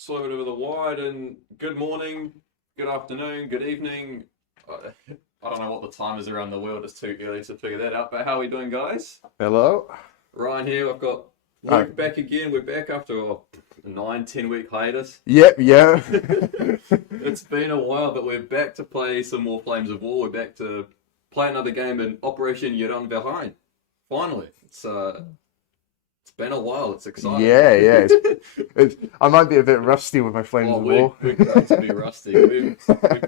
Slow it over the wide, and good morning, good afternoon, good evening. I don't know what the time is around the world. It's too early to figure that out. But how are we doing, guys? Hello. Ryan here. I've got Hi. Luke back again. We're back after a 9-10 week hiatus. Yep, yeah. It's been a while, but we're back to play some more Flames of War. We're back to play another game in Operation Uranverein. Finally, it's been a while. It's exciting. Yeah. I might be a bit rusty with my Flames of War. We're going to be rusty. We've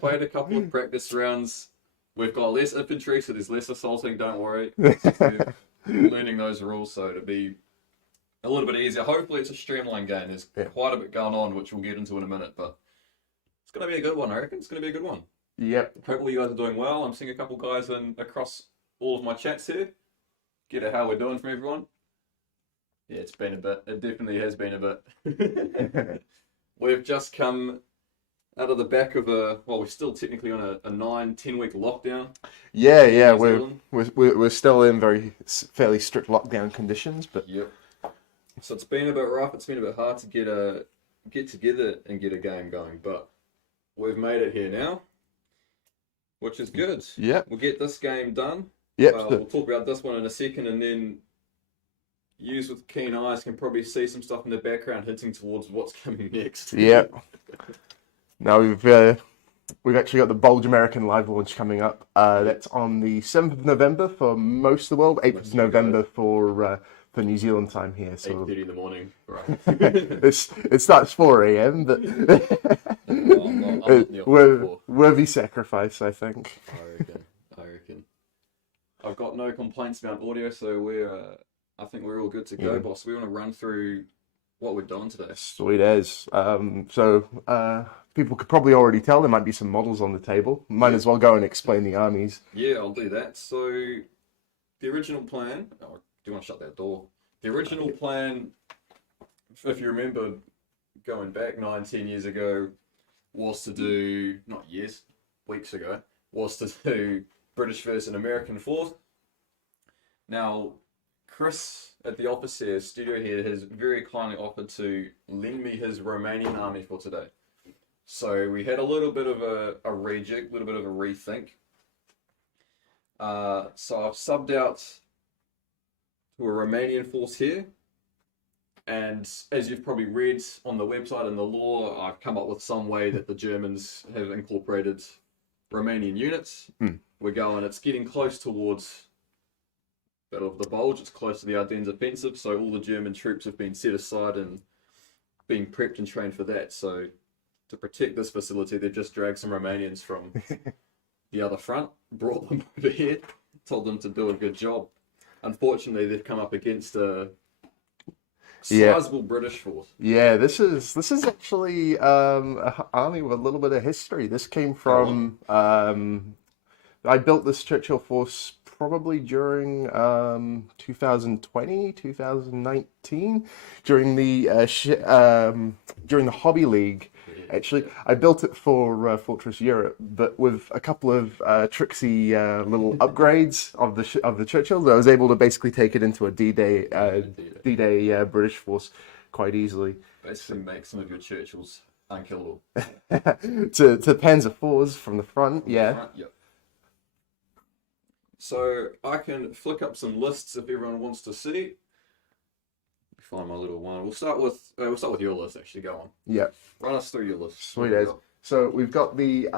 played a couple of practice rounds. We've got less infantry, so there's less assaulting. Don't worry. We're learning those rules, so it'll be a little bit easier. Hopefully, it's a streamlined game. There's quite a bit going on, which we'll get into in a minute, but it's going to be a good one. I reckon it's going to be a good one. Yep. Hopefully, you guys are doing well. I'm seeing a couple guys across all of my chats here. Get at how we're doing from everyone. Yeah, it's been a bit. It definitely has been a bit. We've just come out of the back of we're still technically on a 9-10 week lockdown. Yeah. We're still in fairly strict lockdown conditions, but yep. So it's been a bit rough. It's been a bit hard to get together and get a game going, but we've made it here now, which is good. Yep. We'll get this game done. Yep. We'll talk about this one in a second, and then yous with keen eyes can probably see some stuff in the background hinting towards what's coming next. Yep. Now we've actually got the Bulge American live launch coming up. That's on the 7th of November for most of the world, 8th of November for New Zealand time here. So 8:30 in the morning, right? it starts 4 a.m. but worthy sacrifice, I think. I reckon. I've got no complaints about audio, so I think we're all good to go, boss. We want to run through what we're doing today. Sweet as. So people could probably already tell there might be some models on the table. Might as well go and explain the armies. Yeah, I'll do that. So the original plan... Oh, do you want to shut that door? The original plan, if you remember going back 9-10 years ago, was to do... Not years, weeks ago. Was to do British versus an American force. Now, Chris at the office here, studio here, has very kindly offered to lend me his Romanian army for today. So we had a little bit of a rejig, a little bit of a rethink. So I've subbed out to a Romanian force here. And as you've probably read on the website and the lore, I've come up with some way that the Germans have incorporated Romanian units. It's getting close towards Battle of the Bulge. It's close to the Ardennes offensive, so all the German troops have been set aside and being prepped and trained for that. So to protect this facility, they've just dragged some Romanians from the other front, brought them over here, told them to do a good job. Unfortunately, they've come up against a sizable British force. Yeah, this is actually an army with a little bit of history. This came from I built this Churchill force probably during 2020, 2019, during the Hobby League. Actually, I built it for Fortress Europe, but with a couple of tricksy little upgrades of the Churchills, I was able to basically take it into a D-Day British force quite easily. Basically, make some of your Churchills unkillable. to Panzer IVs from the front, yeah. Yep. So I can flick up some lists if everyone wants to see. Find my little one. We'll start with your list. Actually, go on. Yeah. Run us through your list. Sweet as. So we've got the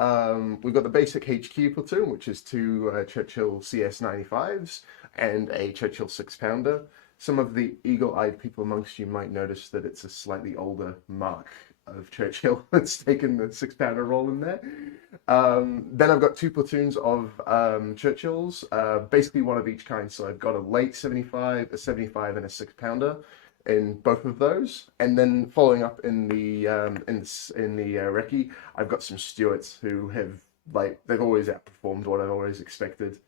basic HQ platoon, which is two Churchill CS95s and a Churchill 6-pounder. Some of the eagle-eyed people amongst you might notice that it's a slightly older Mark of Churchill that's taken the 6-pounder role in there. Then I've got two platoons of Churchills, basically one of each kind. So I've got a late 75, a 75, and a 6-pounder in both of those. And then following up in the recce, I've got some Stuarts who have they've always outperformed what I've always expected.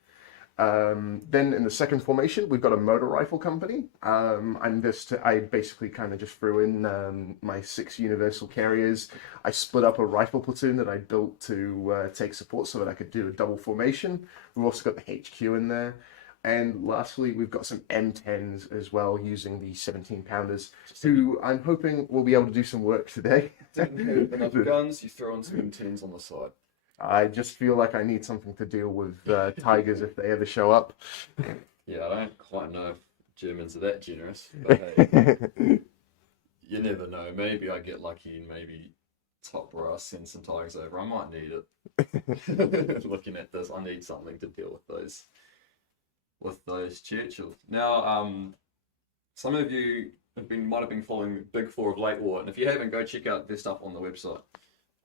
Then in the second formation, we've got a motor rifle company. I basically kind of just threw in my 6 universal carriers. I split up a rifle platoon that I built to take support so that I could do a double formation. We've also got the HQ in there. And lastly, we've got some M10s as well, using the 17-pounders, who I'm hoping will be able to do some work today. Didn't have enough guns, you throw in some M10s on the side. I just feel like I need something to deal with tigers if they ever show up. Yeah, I don't quite know if Germans are that generous, but hey, you never know. Maybe I get lucky and maybe Top Brass sends some tigers over. I might need it. Looking at this, I need something to deal with those Churchills. Now, some of you might have been following Big Four of Late War, and if you haven't, go check out their stuff on the website.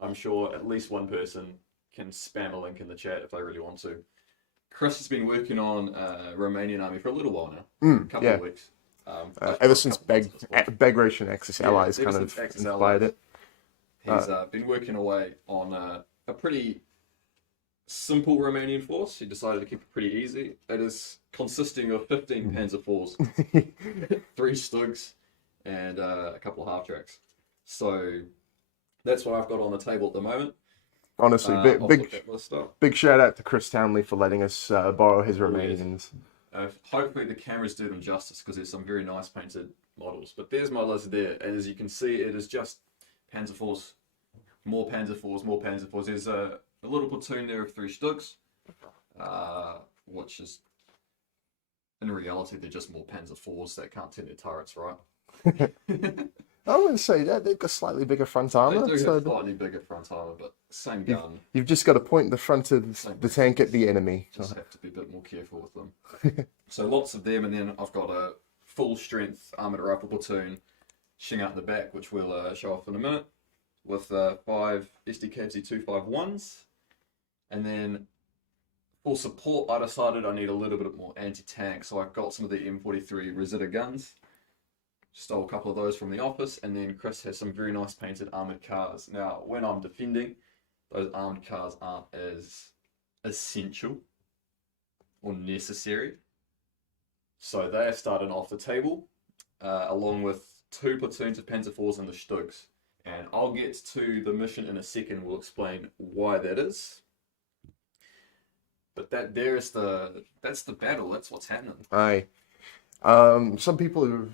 I'm sure at least one person can spam a link in the chat if they really want to. Chris has been working on Romanian army for a little while now, a couple of weeks. Ever since Bagration Axis Allies kind of inspired it. He's been working away on a pretty simple Romanian force. He decided to keep it pretty easy. It is consisting of 15 Panzer IVs, 3 Stugs, and a couple of half-tracks. So that's what I've got on the table at the moment. Honestly, big shout out to Chris Townley for letting us borrow his Romanians. Hopefully the cameras do them justice, because there's some very nice painted models. But there's my list there, and as you can see, it is just Panzer IVs, more Panzer IVs, more Panzer IVs. There's a little platoon there of 3 Stugs, which is, in reality, they're just more Panzer IVs that can't turn their turrets, right? I wouldn't say that. They've got slightly bigger front armor. They do have slightly bigger front armor, but same gun. You've just got to point the front of the tank at the enemy. Just have to be a bit more careful with them. So lots of them, and then I've got a full strength armored rifle platoon shing out the back, which we'll show off in a minute, with 5 SDKFZ 251s. And then for support, I decided I need a little bit more anti-tank, so I've got some of the M43 Resida guns. Stole a couple of those from the office, and then Chris has some very nice painted armoured cars. Now, when I'm defending, those armoured cars aren't as essential or necessary. So they are starting off the table, along with 2 platoons of Panzer IVs and the Stugs. And I'll get to the mission in a second. We'll explain why that is. But that's the battle. That's what's happening. Aye. Some people who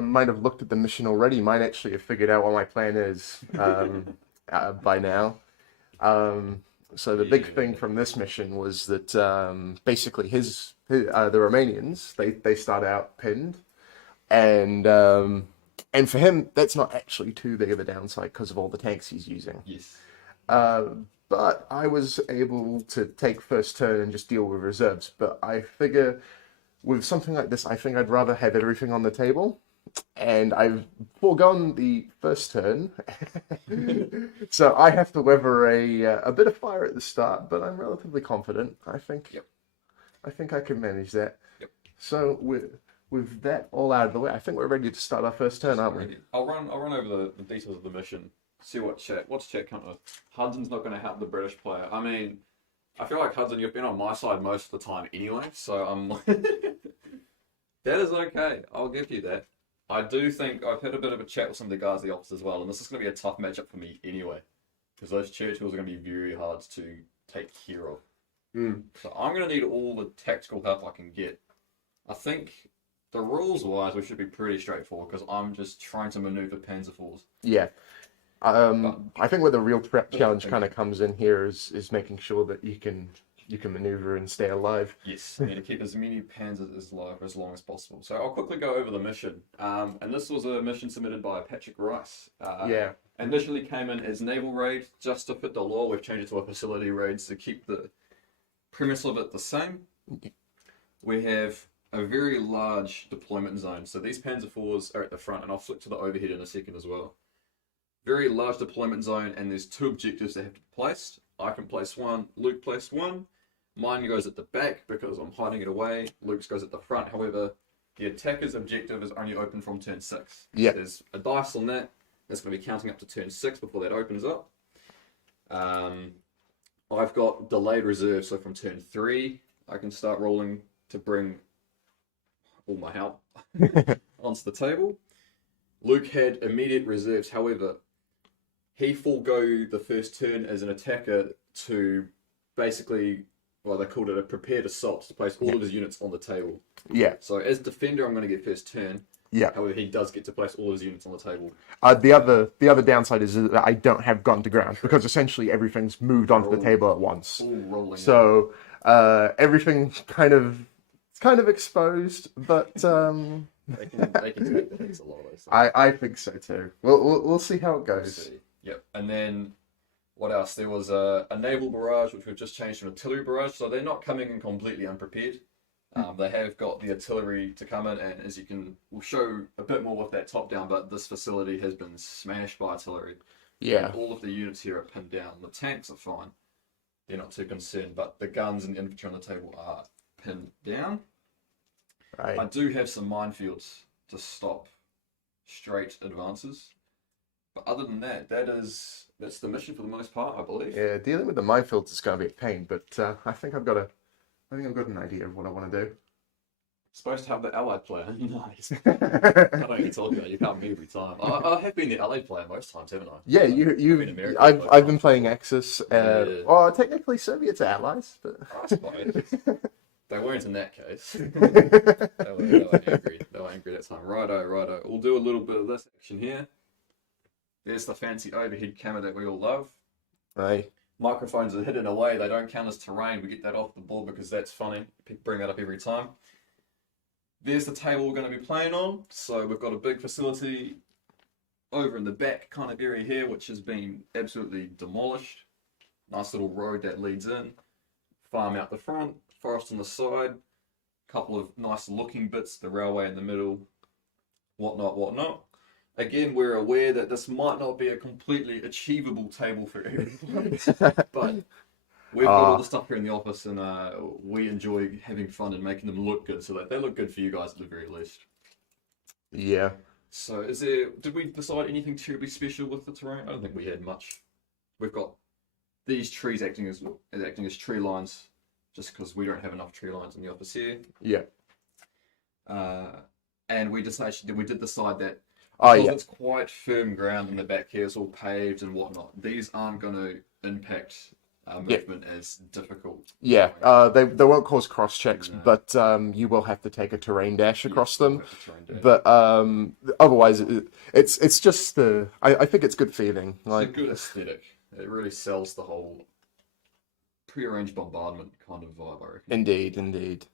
might have looked at the mission already might actually have figured out what my plan is by now. So the big thing from this mission was that basically the Romanians they start out pinned, and for him that's not actually too big of a downside because of all the tanks he's using. Yes. But I was able to take first turn and just deal with reserves. But I figure with something like this, I think I'd rather have everything on the table. And I've foregone the first turn. So I have to weather a bit of fire at the start, but I'm relatively confident, I think. Yep. I think I can manage that. Yep. So with that all out of the way, I think we're ready to start our first turn, aren't we? I'll run over the details of the mission. See what's chat coming with. Hudson's not going to help the British player. I mean, I feel like Hudson, you've been on my side most of the time anyway, so that is okay. I'll give you that. I do think I've had a bit of a chat with some of the guys at the office as well, and this is going to be a tough matchup for me anyway, because those Churchills are going to be very hard to take care of. So I'm going to need all the tactical help I can get. I think the rules-wise, we should be pretty straightforward, because I'm just trying to maneuver Panzer IVs. Yeah. I think where the real challenge kind of comes in here is making sure that you can maneuver and stay alive. Yes, I need to keep as many Panzers as alive for as long as possible. So I'll quickly go over the mission. And this was a mission submitted by Patrick Rice. Yeah. Initially came in as naval raid, just to fit the law. We've changed it to a facility raid to keep the premise of it the same. We have a very large deployment zone. So these Panzer IVs are at the front, and I'll flick to the overhead in a second as well. Very large deployment zone, and there's 2 objectives that have to be placed. I can place 1, Luke placed 1. Mine goes at the back because I'm hiding it away. Luke's goes at the front. However, the attacker's objective is only open from turn 6. Yeah. There's a dice on that. That's going to be counting up to turn 6 before that opens up. I've got delayed reserve, so from turn 3, I can start rolling to bring all my help onto the table. Luke had immediate reserves, however, he forego the first turn as an attacker to basically well, they called it a prepared assault to place all of his units on the table. Yeah. So as defender, I'm going to get first turn. Yeah. However, he does get to place all his units on the table. The other downside is that I don't have gun to ground because essentially everything's moved onto the table at once. All rolling. So everything's kind of exposed, but they can take the hits a lot of those things. I think so too. We'll see how it goes. Yep. And then what else? There was a naval barrage, which we've just changed to an artillery barrage. So they're not coming in completely unprepared. They have got the artillery to come in, and as we'll show a bit more with that top down, but this facility has been smashed by artillery. Yeah. And all of the units here are pinned down. The tanks are fine. They're not too concerned, but the guns and infantry on the table are pinned down. Right. I do have some minefields to stop straight advances. But other than that, that's the mission for the most part, I believe. Yeah, dealing with the minefields is going to be a pain, but I think I've got an idea of what I want to do. Supposed to have the allied player. Nice. I don't get told you can't move every time. I have been the allied player most times, haven't I? Yeah, I've been playing Axis. Well, technically Soviets are allies, but I suppose. They weren't in that case. They were angry. They were angry that time. Righto. We'll do a little bit of this action here. There's the fancy overhead camera that we all love. Right. Microphones are hidden away. They don't count as terrain. We get that off the board because that's funny. Bring that up every time. There's the table we're going to be playing on. So we've got a big facility over in the back kind of area here, which has been absolutely demolished. Nice little road that leads in. Farm out the front. Forest on the side. Couple of nice looking bits. The railway in the middle. Whatnot. Again, we're aware that this might not be a completely achievable table for everyone, but we've got all the stuff here in the office, and we enjoy having fun and making them look good, so that they look good for you guys at the very least. Yeah. So, did we decide anything terribly special with the terrain? I don't think we had much. We've got these trees acting as tree lines, just because we don't have enough tree lines in the office here. Yeah. And we did decide that. It's quite firm ground in the back here. It's all paved and whatnot. These aren't going to impact movement as difficult. Yeah, they won't cause cross checks, but you will have to take a terrain dash across them. But otherwise, it's just I think it's good feeling. It's a good aesthetic. It really sells the whole prearranged bombardment kind of vibe, I reckon. Indeed.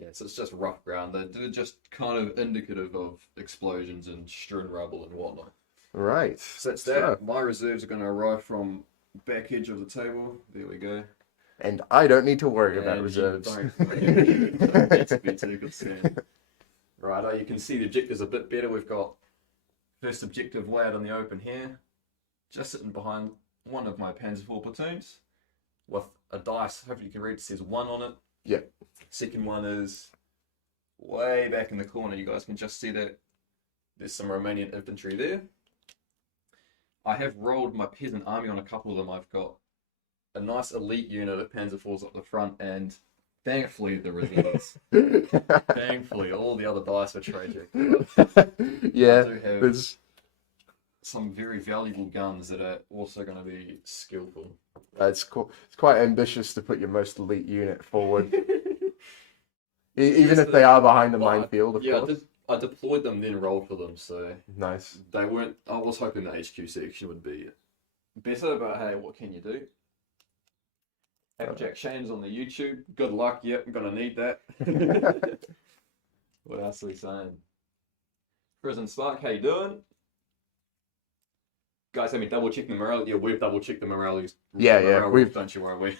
Yeah, so it's just rough ground. They're just kind of indicative of explosions and strewn rubble and whatnot. Right. So that's that. My reserves are going to arrive from back edge of the table. There we go. And I don't need to worry about reserves. Don't need to be too concerned. Right, you can see the objectives a bit better. We've got first objective way out in the open here. Just sitting behind one of my Panzer IV platoons with a dice. Hopefully you can read it says 1 on it. Yeah. Second one is way back in the corner. You guys can just see that there's some Romanian infantry there. I have rolled my peasant army on a couple of them. I've got a nice elite unit of Panzer IVs up the front, and thankfully the reserves. Thankfully, all the other dice were tragic. Yeah, I do have some very valuable guns that are also going to be skillful. It's cool. It's quite ambitious to put your most elite unit forward. Even if they are behind the minefield, of course. I deployed them, then rolled for them, so... Nice. They weren't... I was hoping the HQ section would be better, but hey, what can you do? Have Jack Shane's on the YouTube. Good luck, yep, I'm going to need that. What else are we saying? Prison Spark, how you doing? Guys, have me double-check the morale. Yeah, we've double-checked the morale. Yeah, we've... Don't you worry,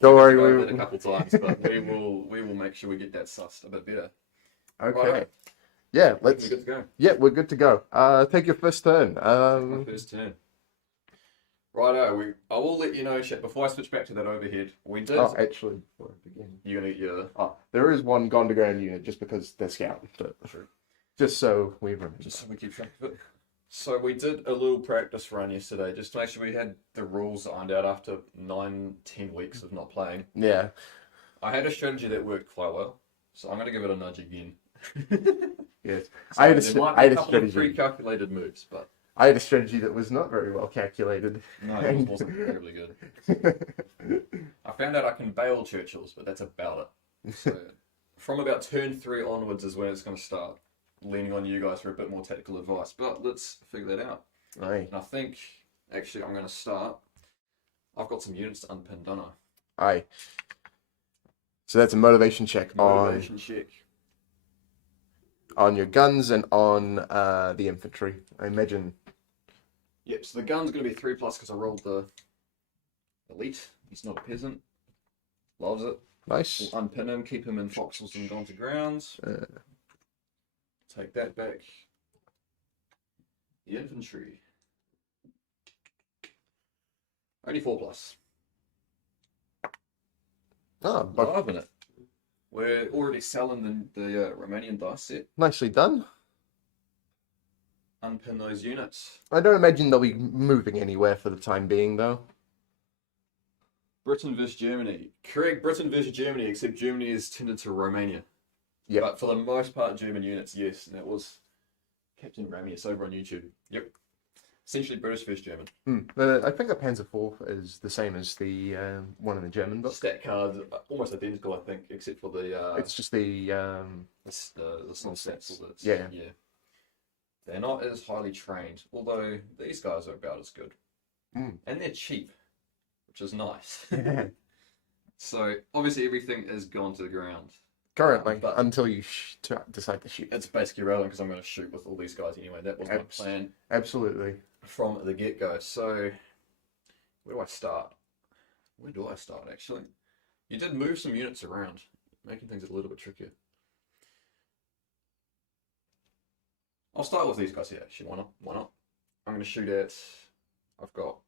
Don't worry, we've done it a couple times, but we will make sure we get that sussed a bit better. Okay. Right. Yeah, We're good to go. Yeah, we're good to go. Take your first turn. My first turn. Righto, I will let you know, chat, before I switch back to that overhead. We did. Oh, actually, before I begin. You're gonna get your... Oh, there is one gone to ground unit just because they're scout. But just so we remember. Just so we keep track of it. So we did a little practice run yesterday, just to make sure we had the rules ironed out after 9-10 weeks of not playing. Yeah. I had a strategy that worked quite well, so I'm going to give it a nudge again. Yes. So I had a strategy. Pre-calculated moves, but I had a strategy that was not very well calculated. No, it wasn't terribly good. I found out I can bail Churchills, but that's about it. So from about turn 3 onwards is when it's going to start leaning on you guys for a bit more tactical advice. But let's figure that out. Aye. And I think, actually, I'm going to start. I've got some units to unpin, don't I? Aye. So that's a motivation check Motivation check. on your guns and on the infantry. I imagine. Yep, so the gun's going to be 3+ because I rolled the elite. He's not a peasant. Loves it. Nice. We'll unpin him, keep him in foxholes and gone to grounds. Take that back. The infantry. Only 4+. Oh, but Loving it. We're already selling the Romanian dice set. nicely done. Unpin those units. I don't imagine they'll be moving anywhere for the time being, though. Britain versus Germany. Correct, Britain versus Germany, except Germany is tended to Romania. Yep. But for the most part, German units, yes. And that was Captain Ramius over on YouTube. Yep. Essentially British versus German. I think the Panzer IV is the same as the one in the German book. Stat cards are almost identical, I think, except for the It's just the small stats. Yeah. They're not as highly trained, although these guys are about as good. And they're cheap, which is nice. So, obviously everything is gone to the ground. currently But- until you decide to shoot. It's basically irrelevant because I'm going to shoot with all these guys anyway. That was my plan Absolutely. from the get-go. So, where do I start? Where do I start, actually? You did move some units around, making things a little bit trickier. I'll start with these guys here, actually. Why not? Why not? I'm going to shoot at... I've got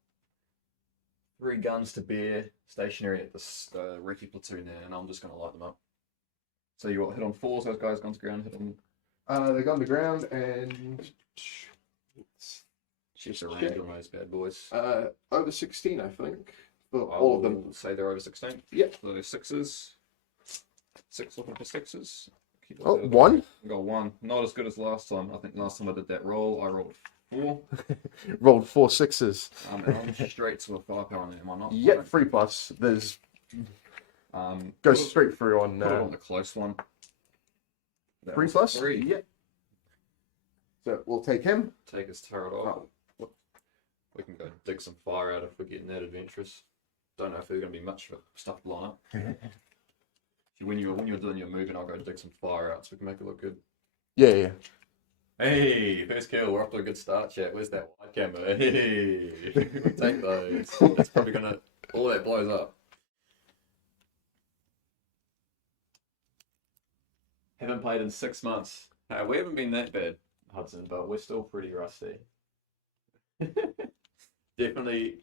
3 guns to bear, stationary at this recce platoon there, and I'm just going to light them up. So you got hit on 4s, those guys gone to ground, hit on... They got on the ground and... Shift the range on those bad boys. Over 16, I think. For I all of them. will say they're over 16. Yep. So 6s. 6 looking for 6s. Oh, 1? I got 1. Not as good as last time. I think last time I did that roll, I rolled 4. Rolled 4 6s. And I'm straight to a 5 power on there, am I not? Yep, 3+. There's... Goes straight through on... Put it on the close one. That 3+? was 3. Yep. So we'll take him. Take his turret off. We can go dig some fire out if we're getting that adventurous. Don't know if there's going to be much stuff blown up. When you're doing your moving, I'll go dig some fire out so we can make it look good. Yeah. Hey, first kill. We're off to a good start, chat. Where's that white camera? Hey, we take those. It's probably gonna all that blows up. Haven't played in 6 months. We haven't been that bad, Hudson, but we're still pretty rusty. Definitely.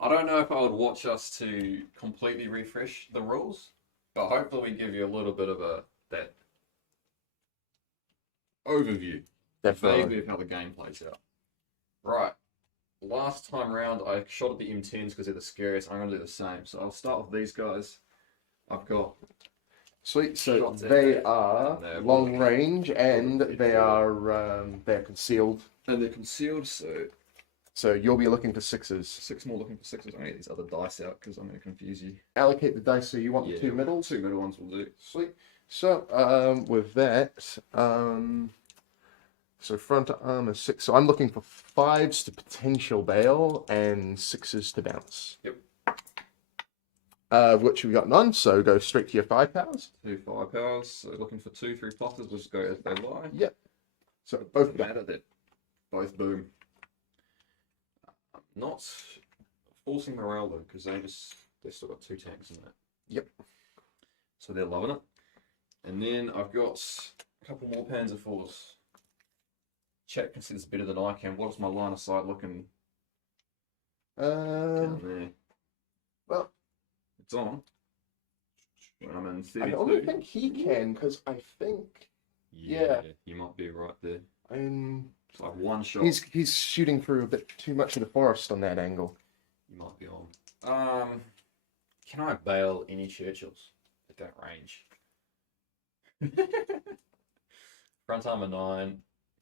I don't know if I would watch us to completely refresh the rules, but hopefully we give you a little bit of that overview, vaguely of how the game plays out. Right. Last time round, I shot at the M10s because they're the scariest. I'm going to do the same. So I'll start with these guys. I've got... Sweet. So shots they are they're long really- range and they're concealed. And they're concealed, So you'll be looking for 6s. 6 more looking for 6s. I'm going to get these other dice out because I'm going to confuse you. Allocate the dice so you want the 2 middles. 2 middle ones will do. Sweet. So with that, so front armor 6. So I'm looking for 5s to potential bail and 6s to bounce. Yep. Which we got none, so go straight to your 5 powers. 2 5-powers. So looking for 2 3+. We'll just go as they lie. Yep. So both Doesn't matter that both boom. I'm not forcing morale though, because they've still got 2 tanks in that. Yep. So they're loving it. And then I've got a couple more Panzer IVs. Chat considers better than I can. What is my line of sight looking down there? Well, It's on. When I'm in I 32. only think he can, because I think yeah. You might be right there. I'm... It's like 1 shot. He's shooting through a bit too much of the forest on that angle. You might be on. Can I bail any Churchills at that range? Front armor 9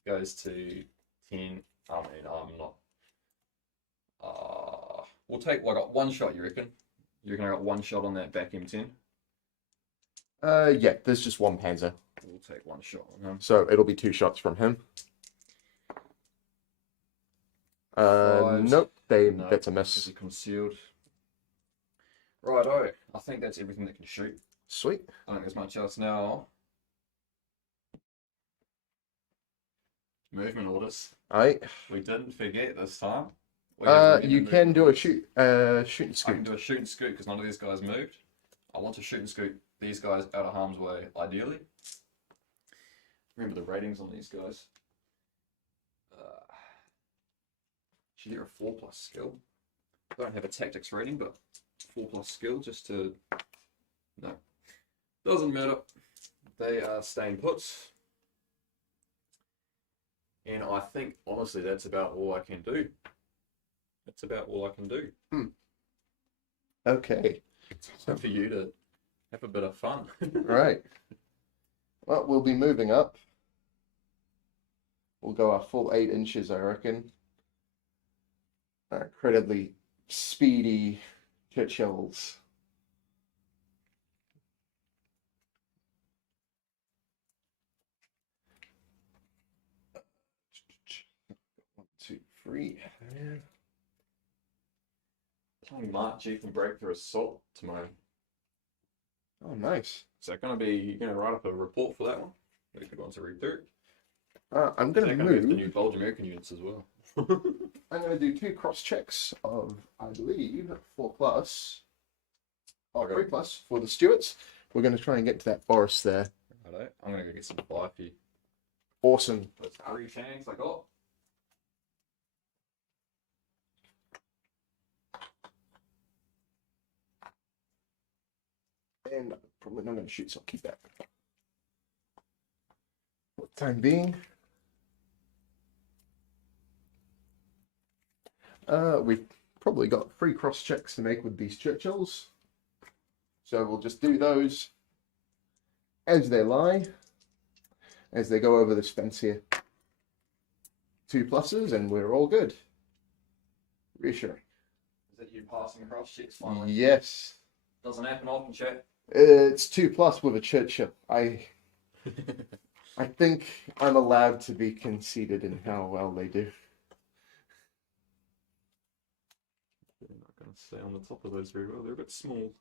goes to 10. I mean, I'm not. We'll take. Well, I got one shot. You reckon? You reckon I got one shot on that back M10? Yeah, there's just one Panzer. We'll take one shot on him. So it'll be 2 shots from him. Fives. Nope, No, that's a because miss. he concealed. Righto. I think that's everything that can shoot. Sweet. I think there's much else now. Movement orders. Alright. We didn't forget this time. We have You movement can do a orders. shoot and I can scoot. do a shoot and scoot because none of these guys moved. I want to shoot and scoot these guys out of harm's way, ideally. Remember the ratings on these guys. Should get a 4+ skill. Don't have a tactics rating, but 4+ skill just to. No. Doesn't matter. They are staying put. And I think, honestly, that's about all I can do. That's about all I can do. Okay. It's time for you to have a bit of fun. Right. Well, we'll be moving up. We'll go our full 8 inches, I reckon. Our incredibly speedy Churchills. One, two, three. Playing Mark G from Breakthrough Assault tomorrow. Oh, nice. Is that going to be, you're going to write up a report for that one? Very good one to read through. I'm Is going that to going to be with the move. new Bulge American units as well? I'm going to do 2 cross checks of, I believe, 4+. Or Okay. 3+ for the Stuarts. We're going to try and get to that forest there. Righto. I'm going to go get some fire for you. Awesome. Those 3 tanks I got. And I'm probably not going to shoot, so I'll keep that. For the time being. We've probably got 3 cross checks to make with these Churchills. So we'll just do those as they lie, as they go over this fence here. 2 pluses and we're all good. Reassuring. Is it you passing across checks finally? Yes. Doesn't happen often, chat. It's 2+ with a Churchill. I think I'm allowed to be conceited in how well they do. They're not going to stay on the top of those very well. They're a bit small.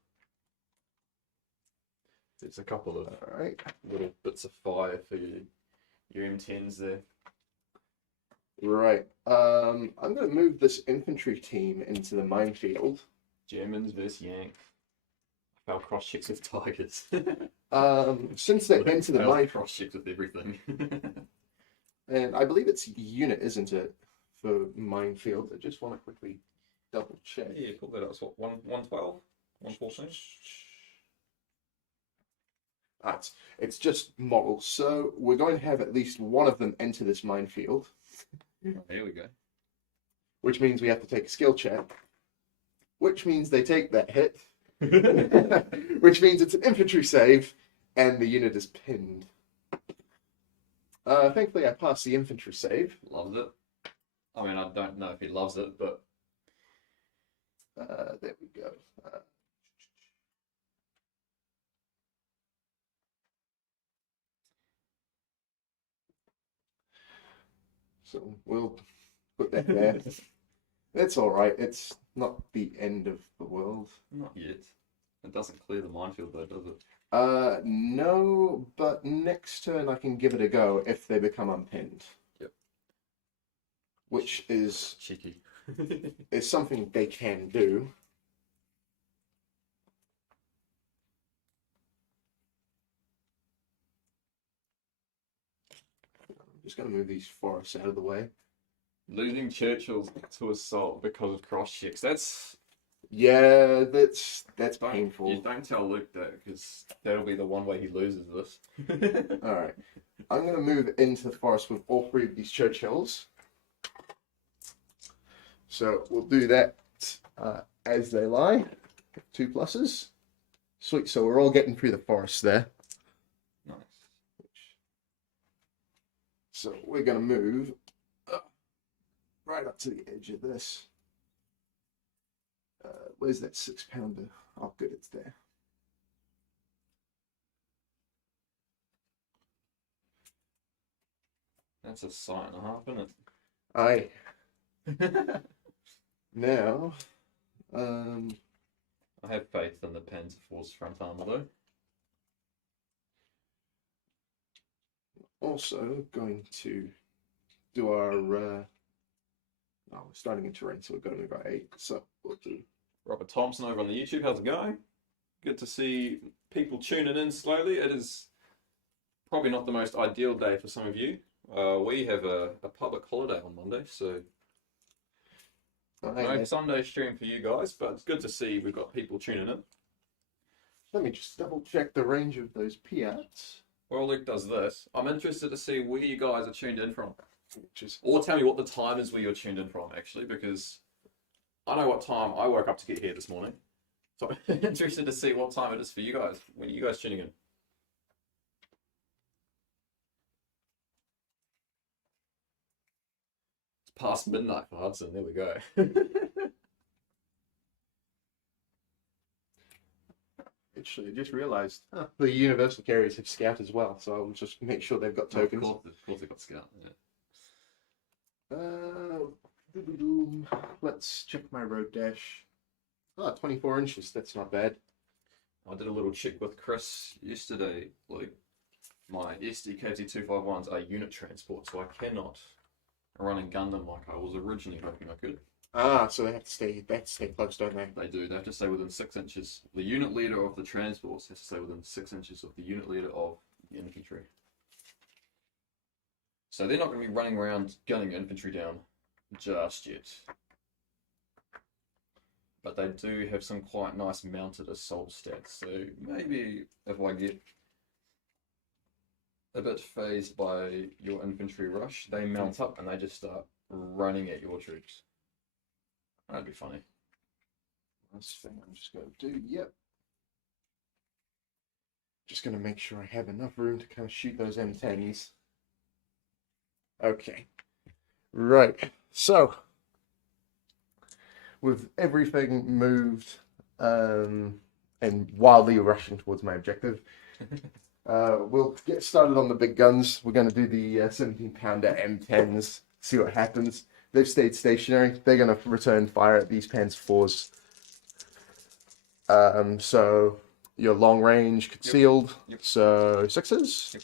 There's a couple of Alright. little bits of fire for your M10s there. Right. I'm going to move this infantry team into the minefield. Germans versus Yanks. I failed cross checks with Tigers. Since they're into the minefield, cross checks with everything. and I believe it's unit, isn't it, for minefield? I just want to quickly double check. Yeah, pull that up. It's what, 112? 114? It's just models. So we're going to have at least one of them enter this minefield, There we go. which means we have to take a skill check, which means they take that hit, which means it's an infantry save, and the unit is pinned. Thankfully, I passed the infantry save. Loves it. I mean, I don't know if he loves it, but There we go. So we'll put that there. That's all right. It's not the end of the world. not yet. It doesn't clear the minefield though, does it? No, but next turn I can give it a go if they become unpinned. Yep. Which is Cheeky. something they can do. I'm just going to move these forests out of the way. Losing Churchill's to assault because of cross checks. That's Yeah, that's you painful. don't tell Luke that because that'll be the one way he loses this. All right, I'm going to move into the forest with all 3 of these Churchills. So we'll do that as they lie. 2 pluses. Sweet. So we're all getting through the forest there. Nice. So we're going to move right up to the edge of this. Where's that 6-pounder? Oh, good, it's there. That's a sight and a half, isn't Aye. it? Now, I have faith in the Panzer Force front armor though. also going to do our. Oh, we're starting in terrain, so we're going to move our 8. So we'll do. Robert Thompson over on the YouTube, how's it going? Good to see people tuning in slowly. It is probably not the most ideal day for some of you. We have a public holiday on Monday, so no Sunday stream for you guys, but it's good to see we've got people tuning in. Let me just double check the range of those Piats. While Luke does this, I'm interested to see where you guys are tuned in from. Just Or tell me what the time is where you're tuned in from, actually, because I know what time I woke up to get here this morning. So I'm interested to see what time it is for you guys. When are you guys tuning in? It's past midnight for Hudson. There we go. Actually, I just realised the universal carriers have scout as well, so I'll just make sure they've got tokens. Of course they've got scout. Yeah. Let's check my road dash. 24 inches. That's not bad. I did a little check with Chris yesterday. Like, my SD KT251s are unit transport, so I cannot run in Gundam like I was originally hoping I could. So they have to stay close, don't they? They do. They have to stay within 6 inches. The unit leader of the transports has to stay within 6 inches of the unit leader of the infantry. So they're not going to be running around gunning infantry down just yet. But they do have some quite nice mounted assault stats. So maybe if I get a bit phased by your infantry rush, they mount up and they just start running at your troops. That'd be funny. Last thing I'm just going to do, yep. Just going to make sure I have enough room to kind of shoot those M10s. Okay. Right. So, with everything moved and wildly rushing towards my objective, we'll get started on the big guns. We're going to do the 17-pounder M10s, see what happens. They've stayed stationary. They're going to return fire at these Panzer IVs. So your long range concealed. Yep. So 6s. Yep.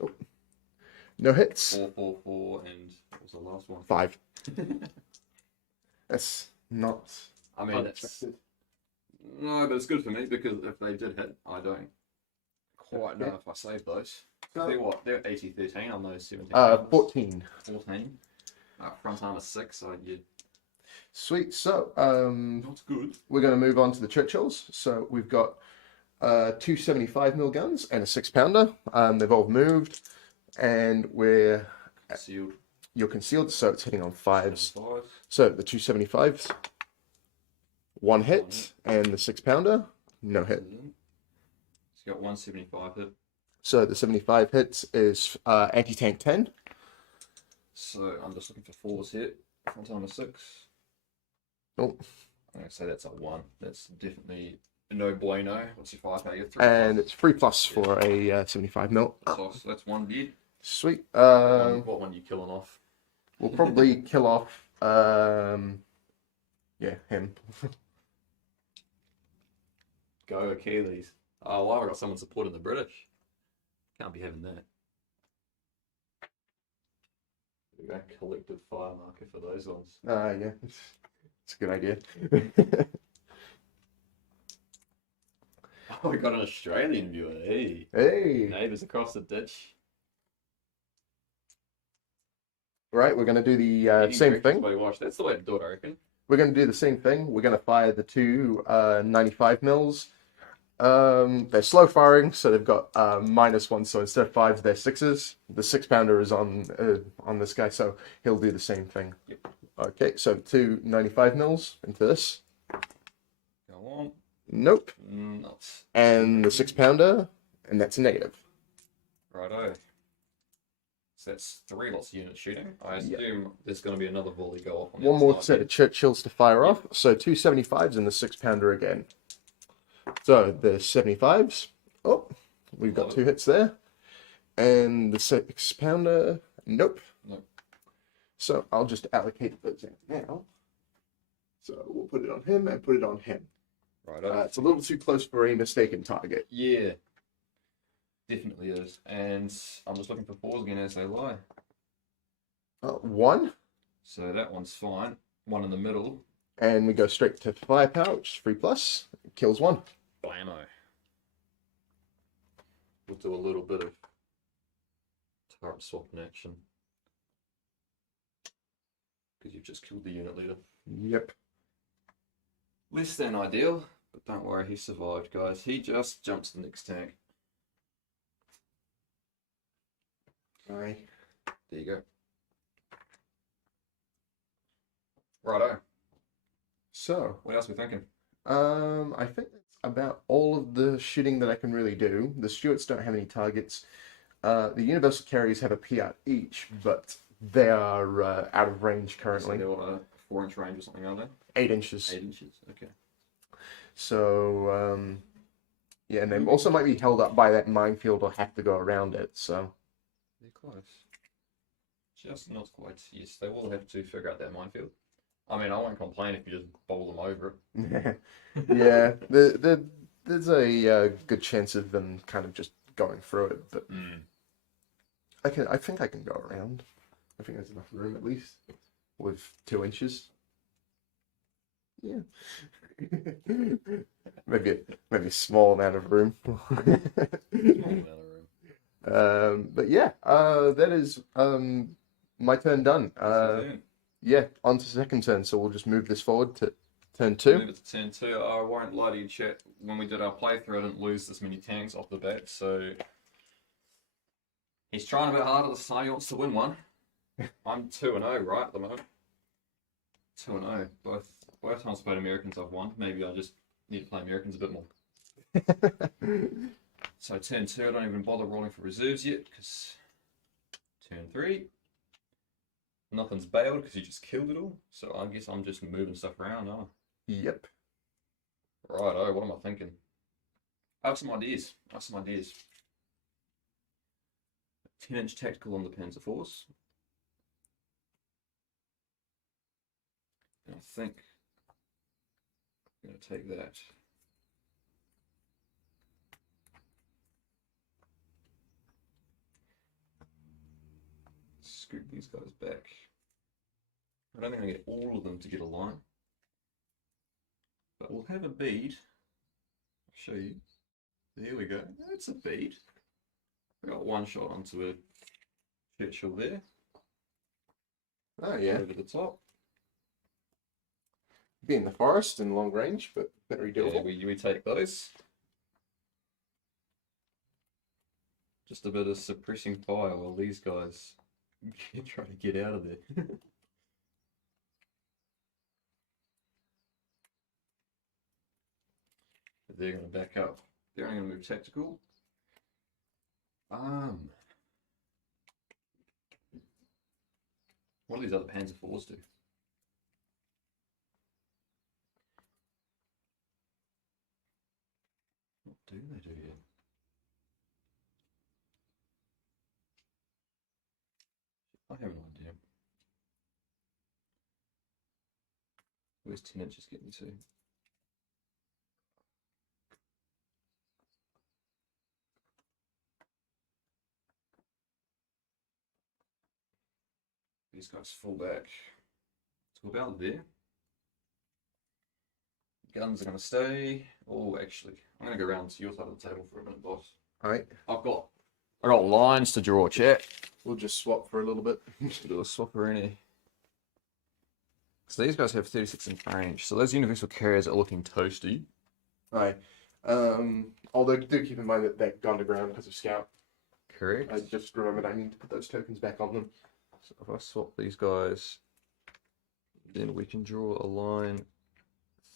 Oh. No hits. 4, 4, 4, and what was the last one? 5. That's not. I mean, unexpected. No, but it's good for me because if they did hit, I don't quite know if I saved those. They're what? They're 80-13 on those 17. 14. 14. Front armor 6. So yeah. Sweet. So Not good. we're going to move on to the Churchills. So we've got 2 75mm guns and a 6-pounder. They've all moved, and Sealed. you're concealed, so it's hitting on 5s. 5. So the 275s, 1 hit, and the 6-pounder, no hit. It's got 175 hit. So the 75 hits is anti-tank 10. So I'm just looking for 4s here. Front armor 6. Oh. I'm going to say that's a 1. That's definitely no bueno. What's your 5 value? 3 And plus. it's 3+ for a 75mm. So that's 1 dead. Sweet. What one you killing off? We'll probably kill off, him. Go Achilles. Oh, wow, I got someone supporting the British. Can't be having that. We got a collective fire marker for those ones. Yeah, it's a good idea. Oh, we got an Australian viewer. Hey. Hey. Neighbours across the ditch. Right, we're going to do the Eating same breakfast thing. while you watch. That's the way to do it, I reckon. We're going to do the same thing. We're going to fire the 2 95mm. They're slow firing, so they've got -1. So instead of 5s, they're 6s. The 6-pounder is on this guy, so he'll do the same thing. Yep. Okay, so 2 95mm into this. Go on. Nope. Not. And the 6-pounder, and that's a negative. Righto. So that's 3 lots of units shooting. I assume there's going to be another volley go off on the One other more side set here. of Churchills to fire Yeah. off. So 2 75s and the 6-pounder again. So the 75s. Oh, we've got Love 2 hits there. And the 6-pounder. Nope. Nope. So I'll just allocate those out now. So we'll put it on him and put it on him. Right. It's a little too close for a mistaken target. Yeah. Definitely is. And I'm just looking for 4s again as they lie. 1. So that one's fine. 1 in the middle. And we go straight to firepower, which is 3+. Kills 1. Blammo. We'll do a little bit of turret swap in action. Because you've just killed the unit leader. Yep. Less than ideal, but don't worry, he survived, guys. He just jumps the next tank. Aye. There you go. Righto. So, What else are we thinking? I think that's about all of the shooting that I can really do. The Stuarts don't have any targets. The Universal Carriers have a PR each, but they are out of range So currently. they're what, a 4-inch range or something, are they? 8 inches. 8 inches, okay. So, yeah, and they also might be held up by that minefield or have to go around it, so. They're close. Just not quite. Yes, they will have to figure out that minefield. I mean, I won't complain if you just bowl them over it. Yeah, there's a good chance of them kind of just going through it, but I think I can go around. I think there's enough room at least with 2 inches. Yeah. maybe a small amount of room. Small amount of room. But yeah, that is my turn done. Yeah, on to second turn. So we'll just move this forward to turn 2. Move it to turn 2. I won't lie to you, chat. When we did our playthrough, I didn't lose this many tanks off the bat, so he's trying a bit harder this time. He wants to win one. I'm 2-0 right at the moment. 2-0. Both times I played Americans I've won. Maybe I just need to play Americans a bit more. So turn 2, I don't even bother rolling for reserves yet, because turn 3, nothing's bailed because you just killed it all. So I guess I'm just moving stuff around, aren't Yep. I? Righto, what am I thinking? I have some ideas. 10-inch tactical on the Panzer Force. And I think I'm going to take that. Scoop these guys back. I don't think I get all of them to get a line. But we'll have a bead. I'll show you. There we go. That's a bead. I got one shot onto a Churchill there. Oh yeah. Over the top. Be in the forest in long range, but very Yeah, doable. we take those. Just a bit of suppressing fire while these guys try to get out of there. They're going to back up. They're only going to move tactical. What do these other Panzer IVs do? What do they do here? I have an idea. Where's 10 inches getting to? These guys fall back to about there. Guns are going to stay. Oh, actually, I'm going to go around to your side of the table for a minute, boss. Alright. I got lines to draw, chat. We'll just swap for a little bit. Do a swapper in here. So these guys have 36-inch range. So those universal carriers are looking toasty. Aye. Although do keep in mind that they're gone to ground because of scout. Correct. I just remembered I need to put those tokens back on them. So if I swap these guys, then we can draw a line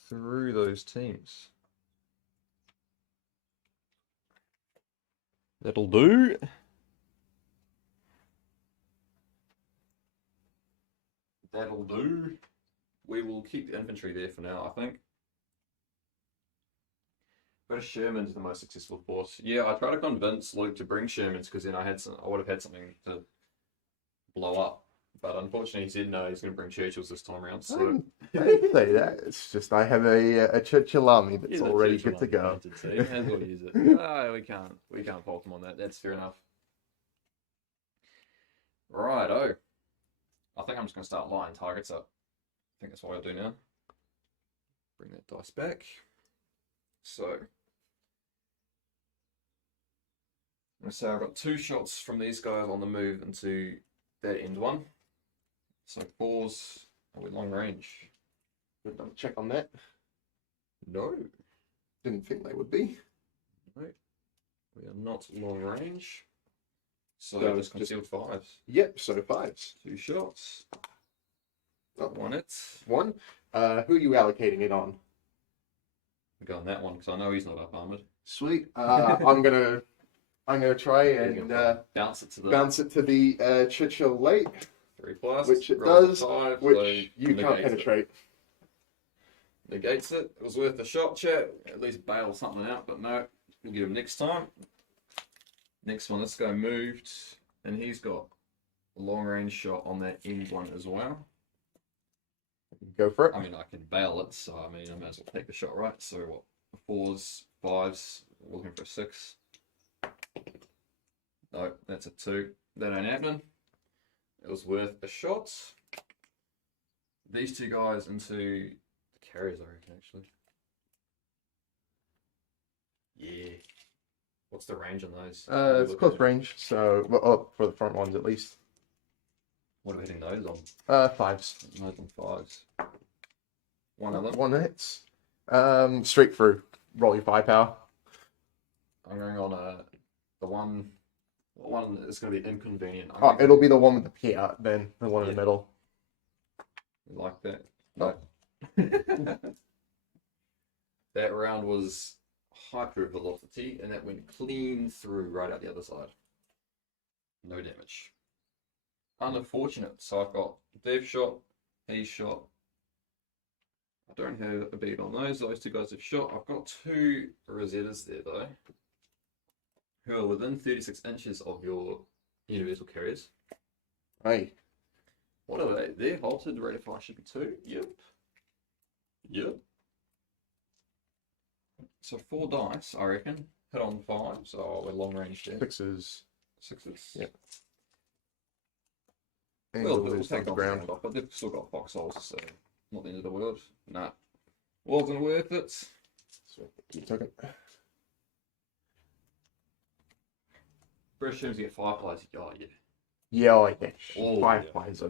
through those teams. That'll do. That'll do. We will keep the infantry there for now, I think. British Sherman's the most successful force. Yeah, I tried to convince Luke to bring Shermans because then I would have had something to blow up. But unfortunately, he said no. He's going to bring Churchills this time around. So I didn't say that. It's just I have a Churchill army that's he's a already Churchill good to go. He may as well use it. No, we can't fault him on that. That's fair enough. Righto. I think I'm just going to start lining targets up. I think that's what I'll do now. Bring that dice back. So, I'm going to say I've got 2 shots from these guys on the move into that end one. So 4s, are we long range? We'll double check on that. No. Didn't think they would be. No. We are not long range. So So just concealed 5s. Yep, so 5s. 2 shots. Oh, 1 hit. 1. Who are you allocating it on? We go on that one because I know he's not up armored. Sweet. I'm gonna try and Bounce it to the bounce it to the Churchill late, 3+, which it rolls a does, 5, which so you can't negates penetrate. Negates it. It was worth a shot, chat. At least bail something out, but no. We'll get him next time. Next one, this guy moved, and he's got a long range shot on that end one as well. Go for it. I mean, I can bail it, so I mean, I might as well take the shot, right? So what? 4s, 5s, looking for a 6. No, that's a 2. That ain't happening. It was worth a shot. These 2 guys into the carriers, I reckon, actually. Yeah. What's the range on those? It's close range, so for the front ones at least. What are we hitting those on? 5s. Those on 5s. One of them. 1 hits. Straight through. Roll your firepower. I'm going on the one. What one is going to be inconvenient? Oh, it'll be the one with the P out, then the one in the middle. Like that. No. That round was hyper velocity, and that went clean through right out the other side. No damage. Unfortunate. So I've got Dave shot, he shot. I don't have a bead on those. Those 2 guys have shot. I've got 2 Rosettas there though, who are within 36 inches of your universal carriers. Hey. What are they? They're halted. Rate of fire should be 2. Yep. Yep. So 4 dice, I reckon. Hit on 5s. Oh, we're long range there. 6s. 6s. Yep. We'll take the ground off, but they've still got foxholes, so not the end of the world. Nah. Wasn't worth it. So you took it. British Shermans get 5 plays. Oh, yeah. Yeah, I guess. Oh, 5 yeah. plays.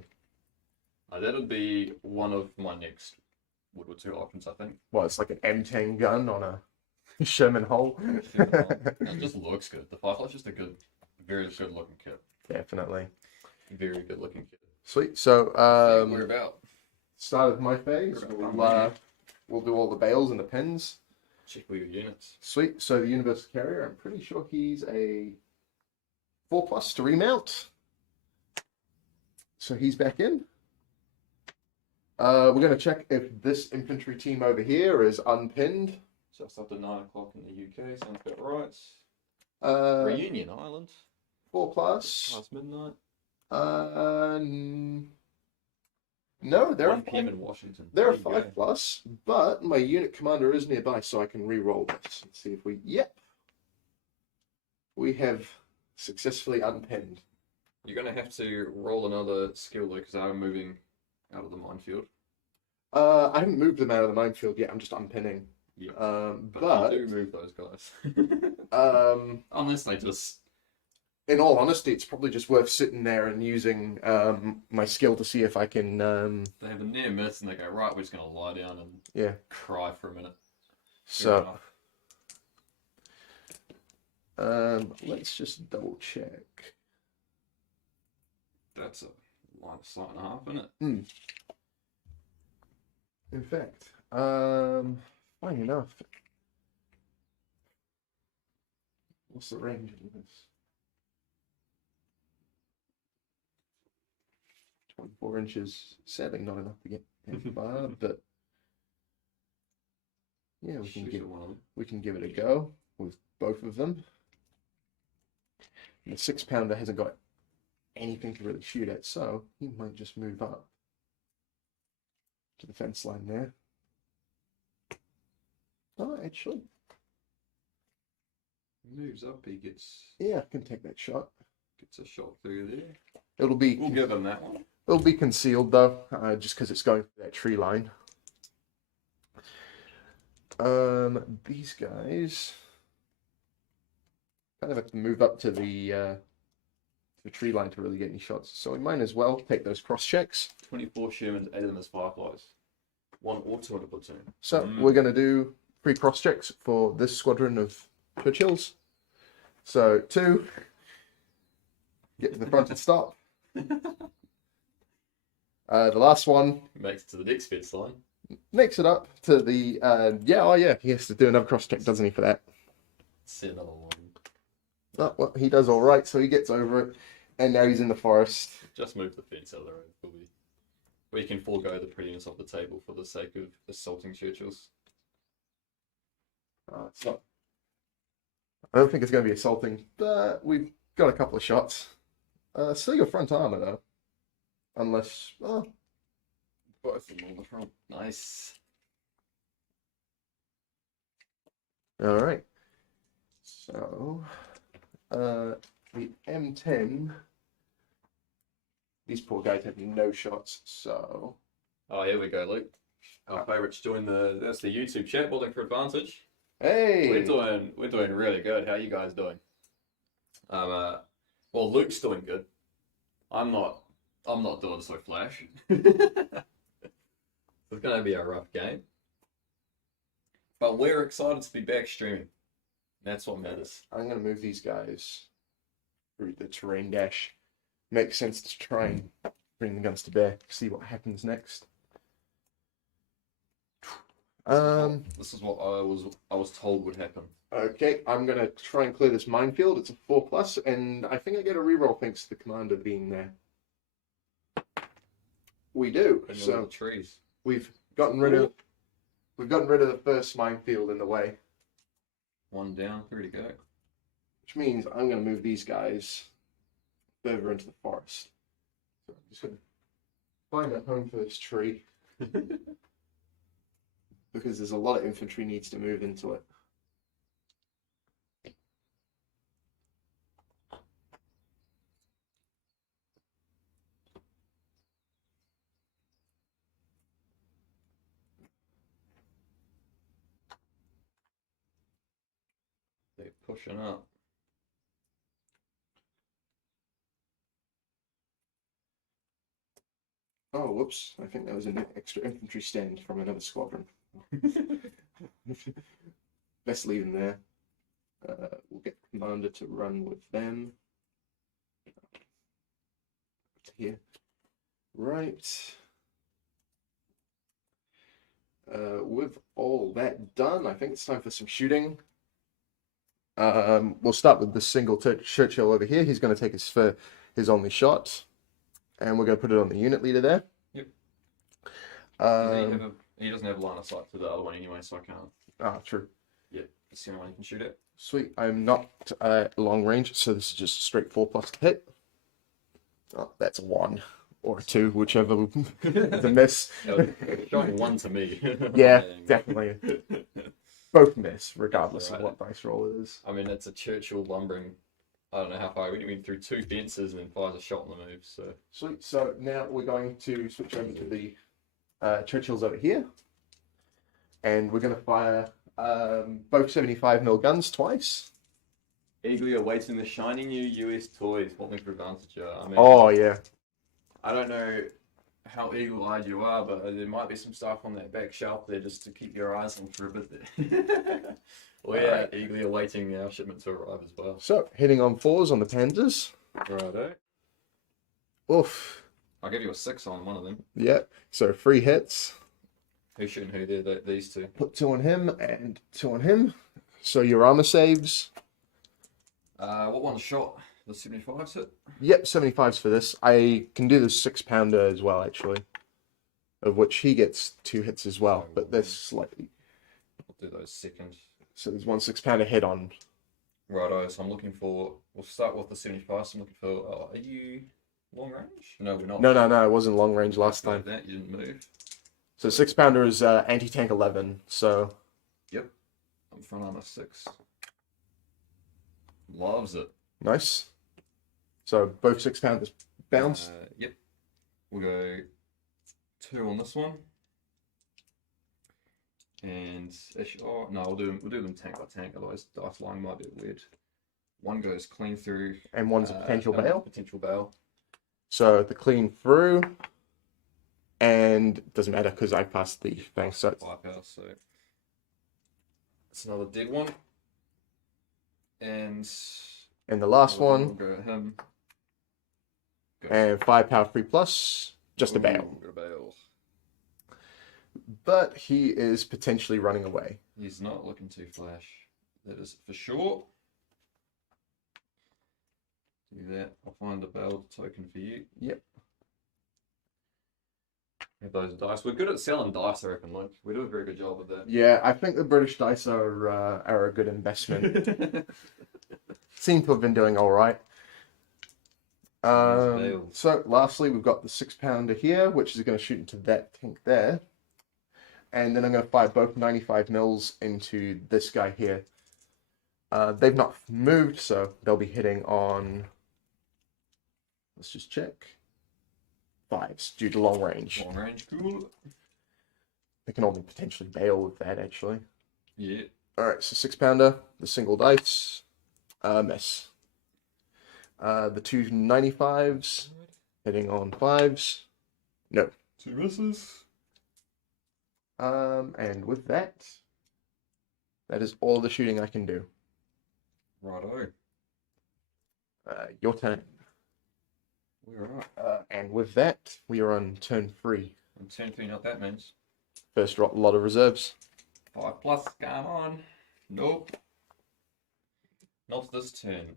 That'll be one of my next Woodward 2 options, I think. Well, it's like an M10 gun on a Sherman hull. It just looks good. The Firefly's just a good, very good looking kit. Definitely. Very good looking kit. Sweet. So, We're about. start of my phase. We'll do all the bales and the pins. Check all your units. Sweet. So the Universal Carrier, I'm pretty sure he's a 4+ to remount. So he's back in. We're going to check if this infantry team over here is unpinned. Just after 9 o'clock in the UK, sounds about right. Reunion Island. 4+. Past midnight. No, they're 1 PM in Washington. They're a There you go. 5+, but my unit commander is nearby, so I can re-roll this and see if we. Yep, we have successfully unpinned. You're going to have to roll another skill though, because I'm moving out of the minefield. I haven't moved them out of the minefield yet. I'm just unpinning. Yeah. But you do move those guys. Unless they just. In all honesty, it's probably just worth sitting there and using my skill to see if I can. They have a near miss and they go, right, we're just going to lie down and cry for a minute. So. Let's just double check. That's a line of sight and a half, isn't it? In fact, funny enough, what's the range of this? 4 inches. Sadly, not enough to get far, but yeah, we can give it a go with both of them. And the 6-pounder hasn't got anything to really shoot at, so he might just move up to the fence line there. Oh, actually, Moves up, he gets. Yeah, I can take that shot. Gets a shot through there. It'll be. We'll give him that one. It'll be concealed though, just because it's going through that tree line. These guys kind of have to move up to the tree line to really get any shots. So we might as well take those cross checks. 24 Shermans, 8 of them as Fireflies. 1 or 2 in a platoon. So we're going to do 3 cross checks for this squadron of Churchills. So 2, get to the front and stop. The last one Makes it to the next fence line. makes it up to the he has to do another cross check, doesn't he, for that? See another one. Oh, well, he does all right, so he gets over it, and now he's in the forest. Just move the fence out of the road. We can forego the prettiness of the table for the sake of assaulting Churchills. It's not. I don't think it's going to be assaulting, but we've got a couple of shots. Still your front armor though, unless both of them on the front. Nice. all right. So the M10. These poor guys have no shots, so. Oh, here we go, Luke. Our favourites join that's the YouTube chat, Building for Advantage. Hey, We're doing really good. How are you guys doing? Well, Luke's doing good. I'm not doing so flash. It's gonna be a rough game. But we're excited to be back streaming. That's what matters. I'm going to move these guys through the terrain dash. Makes sense to try and bring the guns to bear, see what happens next. This is what I was told would happen. Okay, I'm going to try and clear this minefield. It's a 4+, and I think I get a reroll thanks to the commander being there. We do. And So trees. we've gotten rid of the first minefield in the way. 1 down, 3 to go. Which means I'm going to move these guys further into the forest. So I'm just going to find a home for this tree. Because there's a lot of infantry needs to move into it. They're pushing up. Oh, whoops. I think there was an extra infantry stand from another squadron. Best leave them there. We'll get the commander to run with them. Here. Right. With all that done, I think it's time for some shooting. We'll start with the single Churchill over here. He's going to take his only shot. And we're going to put it on the unit leader there. Yep. He doesn't have line of sight to the other one anyway, so I can't. Ah, true. Yeah, it's the only one you can shoot at. Sweet. I'm not long range, so this is just a straight 4+ to hit. Oh, that's a 1 or a 2, whichever the miss. Shot 1 to me. Yeah, definitely. Both miss, regardless of what dice roll it is. I mean, it's a Churchill lumbering. I don't know how far. We went through 2 fences and then fires a shot on the move. So Sweet. So now we're going to switch over to the Churchills over here, and we're going to fire both 75mm guns twice. Eagerly awaiting the shiny new US toys. What for advantage? I mean, Oh yeah. I don't know how eagle-eyed you are, but there might be some stuff on that back shelf there just to keep your eyes on for a bit there. We're eagerly awaiting our shipment to arrive as well. So hitting on 4s on the panzers. Righto. Oof. I'll give you a 6 on one of them. Yep. So 3 hits. Who's shooting who there? These 2. Put 2 on him and 2 on him. So your armor saves. What one's shot? the 75's hit. Yep, 75s for this. I can do the 6-pounder as well, actually, of which he gets 2 hits as well, but this slightly. I'll do those second. So there's 1 6-pounder hit on. Righto, so I'm looking for. We'll start with the 75. So I'm looking for. Oh, are you long range? No, we're not. No, it wasn't long range last time. That you didn't move. So 6-pounder is anti-tank 11, so. Yep. I'm front armor 6. Loves it. Nice. So both 6-pounders bounce. Yep. We'll go 2 on this one. And actually, oh no, we'll do them tank by tank. Otherwise, dice line might be weird. One goes clean through, And one's a potential bail. Potential bail. So the clean through, and it doesn't matter because I passed the thing. So it's Firepower, so it's another dead one. And the last we'll one, go at him. Go. and 5 power 3 plus, just a bail. Got a bail. But he is potentially running away. He's not looking too flash. That is for sure. Do that. I'll find a bail token for you. Yep. Have those dice. We're good at selling dice, I reckon. Like we do a very good job of that. Yeah, I think the British dice are a good investment. Seem to have been doing all right. So lastly, we've got the 6-pounder here, which is going to shoot into that tank there. And then I'm going to fire both 95 mils into this guy here. They've not moved, so they'll be hitting on, let's just check, 5s due to long range. Long range, cool. They can only potentially bail with that, actually. Yeah. Alright, so 6-pounder, the single dice, miss. The 2 95s hitting on 5s, no. 2 misses. And with that, that is all the shooting I can do. Righto. Your turn. We're right. And with that, we are on turn 3. I'm turn 3, not that means. First lot of reserves. 5+, come on. Nope. Not this turn.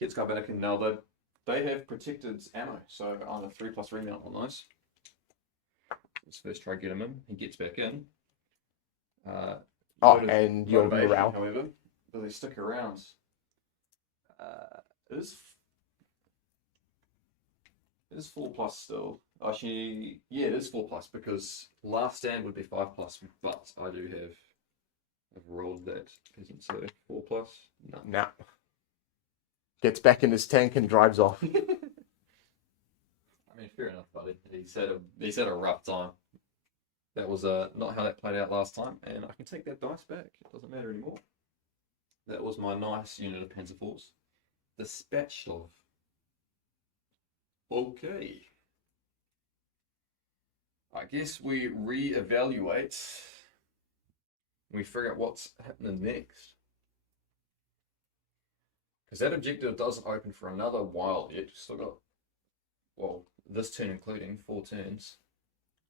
Gets got back in now. They have protected ammo, so I'm a 3+ remount on those. Let's first try to get him in. He gets back in. And your motivation, morale. however, will they stick around? It is 4+ still. Actually, yeah, it is 4+ because last stand would be 5+, but I do have. I've rolled that. Isn't so 4+. No. Nah. Gets back in his tank and drives off. I mean, fair enough, buddy. He's had a rough time. That was not how that played out last time, and I can take that dice back. It doesn't matter anymore. That was my nice unit of Panzer Force. Dispatched. Okay. I guess we re-evaluate. We figure out what's happening next. Because that objective doesn't open for another while yet. Still got, well, this turn including 4 turns.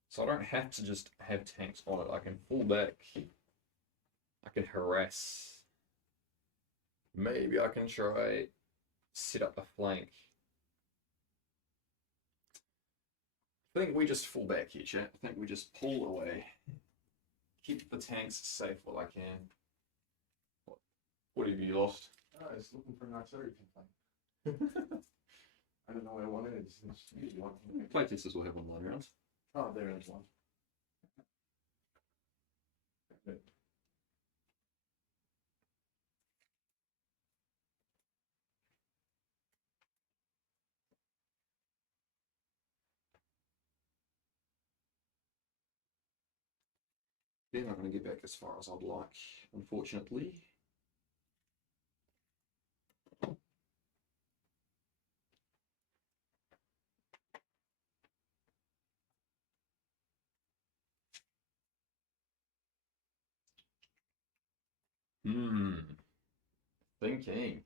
So I don't have to just have tanks on it. I can fall back. I can harass. Maybe I can try set up a flank. I think we just fall back here, chat. I think we just pull away. Keep the tanks safe while I can. What have you lost? I was looking for an artillery thing. I don't know where one is. There's usually one. Playtesters will have online rounds. Oh, there is one. They're not going to get back as far as I'd like, unfortunately. Thinking.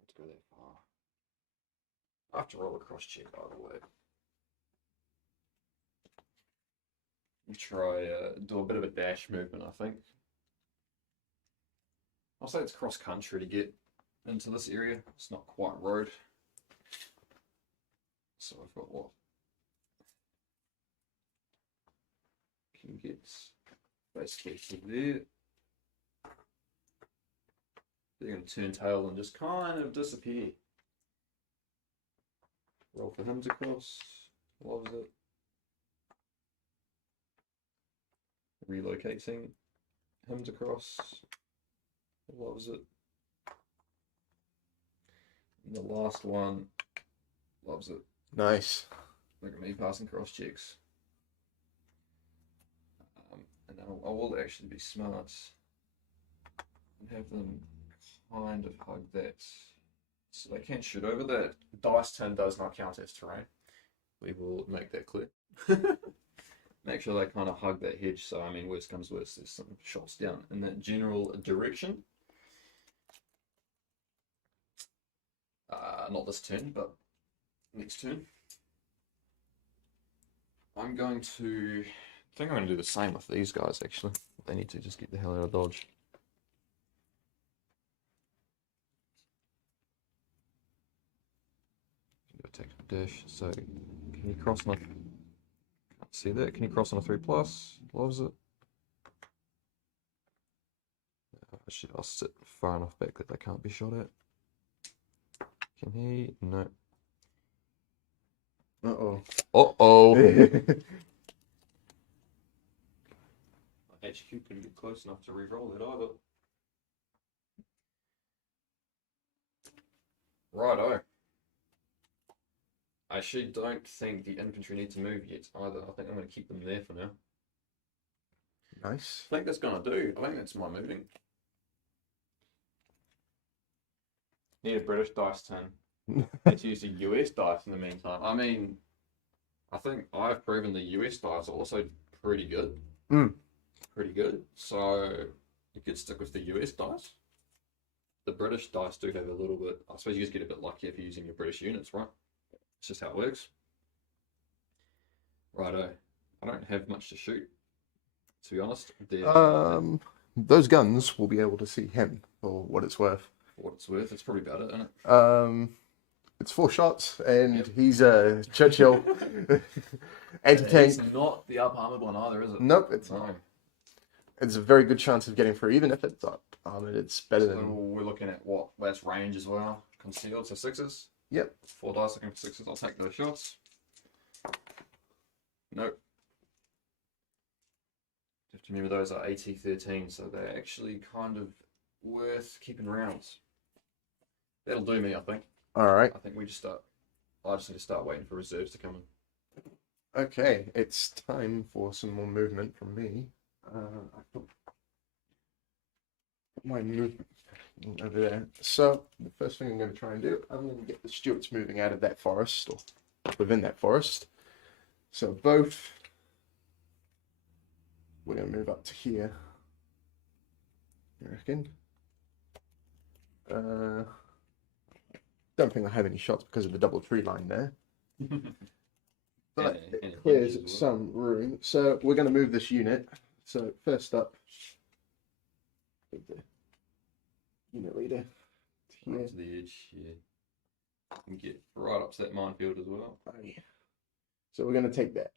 Let's go I have to roll a cross check either way. Try do a bit of a dash movement, I think. I'll say it's cross country to get into this area. It's not quite road. So I've got what? Can get basically to there. They're going to turn tail and just kind of disappear. Roll for him to cross. Loves it. Relocating him to cross. Loves it. And the last one loves it. Nice. Look at me passing cross checks. And I will actually be smart and have them kind of hug that. So they can shoot over that. Dice turn does not count as terrain. We will make that clear. Make sure they kind of hug that hedge. So, I mean, worst comes worst, there's some shots down in that general direction. Not this turn, but next turn. I think I'm going to do the same with these guys, actually. They need to just get the hell out of dodge. Take a dash. So, can you cross on a... Can't see that. Can you cross on a 3+? Loves it. Actually, I'll sit far enough back that they can't be shot at. Can he? No. Uh-oh. Uh-oh. HQ couldn't get close enough to re-roll it either. Righto. I actually don't think the infantry need to move yet either. I think I'm going to keep them there for now. Nice. I think that's going to do. I think that's my moving. Need a British dice turn. Let's use the US dice in the meantime. I mean, I think I've proven the US dice are also pretty good. Pretty good. So you could stick with the US dice. The British dice do have a little bit. I suppose you just get a bit lucky if you're using your British units, right? It's just how it works. Righto. I don't have much to shoot, to be honest. Those guns will be able to see him for what it's worth. For what it's worth, it's probably about it, isn't it? It's 4 shots, and he's a Churchill anti-tank. It's not the up armored one either, is it? Nope, it's not. It's a very good chance of getting through, even if it's up armored. It's better than. We're looking at what? That's range as well. Concealed, so 6s. Yep. 4 dice looking for 6s. I'll take those shots. Nope. You have to remember those are AT-13, so they're actually kind of worth keeping rounds. That'll do me, I think. All right. I think we just start. I just need to start waiting for reserves to come in. Okay, it's time for some more movement from me. I put my movement over there. So the first thing I'm going to try and do, I'm going to get the Stuarts moving out of that forest or within that forest. So both, we're going to move up to here. I reckon. Don't think I have any shots because of the double tree line there. But it clears some room. So we're going to move this unit. So first up, the unit leader here. Right to the edge here. And get right up to that minefield as well. So we're going to take that.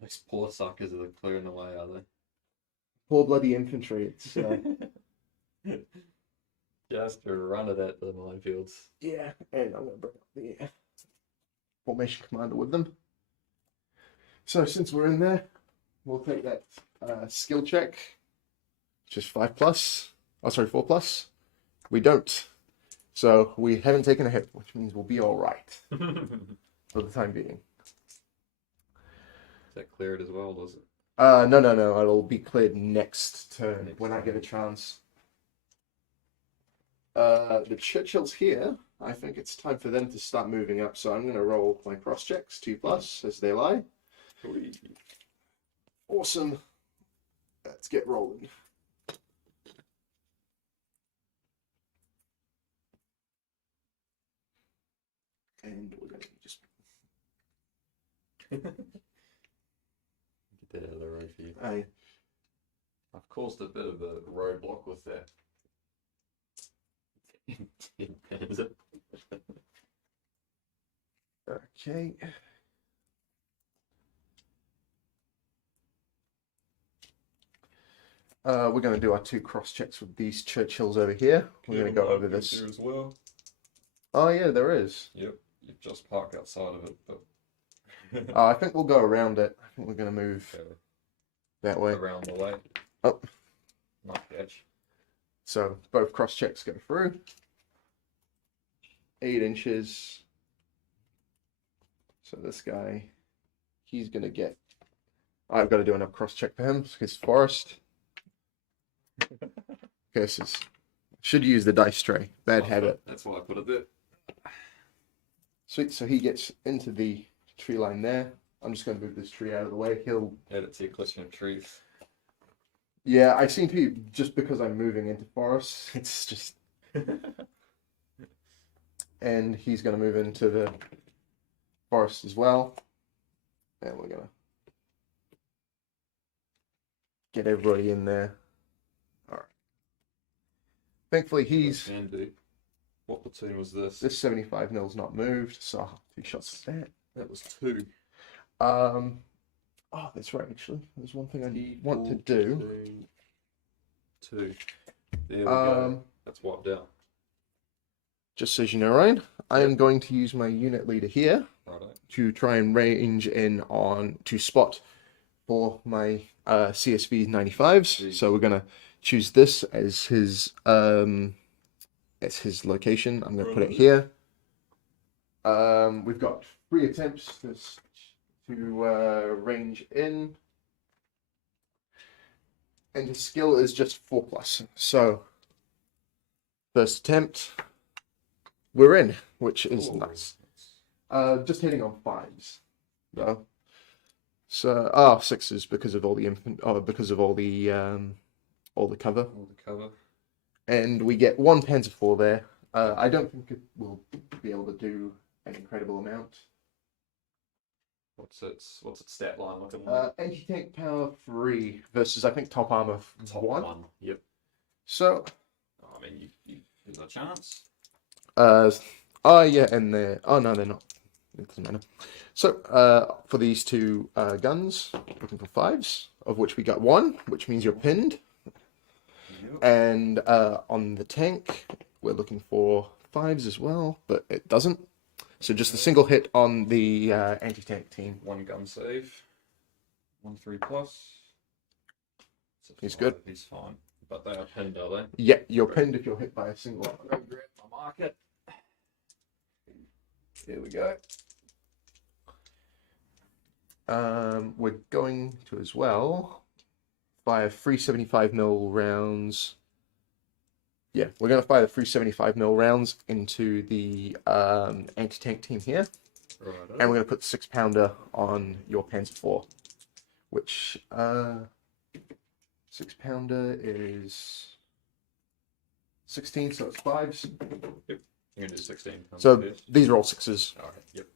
Those poor suckers are clearing the way, are they? Poor bloody infantry. It's just to run it at the minefields. yeah, and I'm going to bring up the formation commander with them. So since we're in there, we'll take that skill check, which is 5+. Oh, sorry, 4+. We don't. So we haven't taken a hit, which means we'll be all right for the time being. Does that clear it as well, does it? No. It'll be cleared next turn when I get a chance. The Churchills here, I think it's time for them to start moving up. So I'm going to roll my cross checks, 2+ as they lie. Awesome. Let's get rolling. And we're going to just... Get that out of the road for you. I've caused a bit of a roadblock with that. Is it? Okay. We're going to do our 2 cross checks with these Churchills over here. We're going to go over this. There as well. Oh yeah, there is. Yep, you've just parked outside of it, but I think we'll go around it. I think we're going to move that way. around the way. Oh. Nice catch. So both cross checks go through. 8 inches. So this guy, he's going to get... I've got to do another cross check for him. His forest. Curses. Should use the dice tray. Bad habit. That's why I put it there. Sweet. So he gets into the tree line there. I'm just going to move this tree out of the way. He'll... Add it to your collection of trees. Yeah, I seem to be... Just because I'm moving into forests, it's just... And he's going to move into the forest as well. And we're going to get everybody in there. All right. Thankfully, he's... What platoon was this? This 75 mil's not moved, so I'll have 2 shots at that. That was 2. Oh, that's right, actually. There's one thing I want to do. 2. There we go. That's wiped out. Just so you know, Ryan, I am going to use my unit leader here to try and range in on to spot for my CSV 95s. So we're gonna choose this as his location. I'm gonna put it here. We've got 3 attempts to range in, and his skill is just 4+. So first attempt. We're in, which is nice. Just hitting on 5s, though. So 6s because of all the because of all the cover. All the cover. And we get 1 Panzer IV there. I don't think it will be able to do an incredible amount. What's its stat line looking like? Anti-tank power 3 versus I think top armor Top 1. Yep. So. I mean, there's a chance. Yeah, and they're... Oh, no, they're not. It doesn't matter. So, for these 2 guns, looking for 5s, of which we got 1, which means you're pinned. Yep. And on the tank, we're looking for 5s as well, but it doesn't. So just a single hit on the anti-tank team. 1 gun save. 1 3+. He's good. He's fine. But they are pinned, are they? Yeah, you're pinned if you're hit by a single. I'll go grab my market. Here we go. We're going to as well fire 375mm rounds. Yeah, we're going to fire the 375mm rounds into the anti-tank team here. Right. And we're going to put the 6-pounder on your Panzer IV, which 6-pounder is 16, so it's 5s. Yep. You're going to do 16. So these are all 6s. Alright, yep.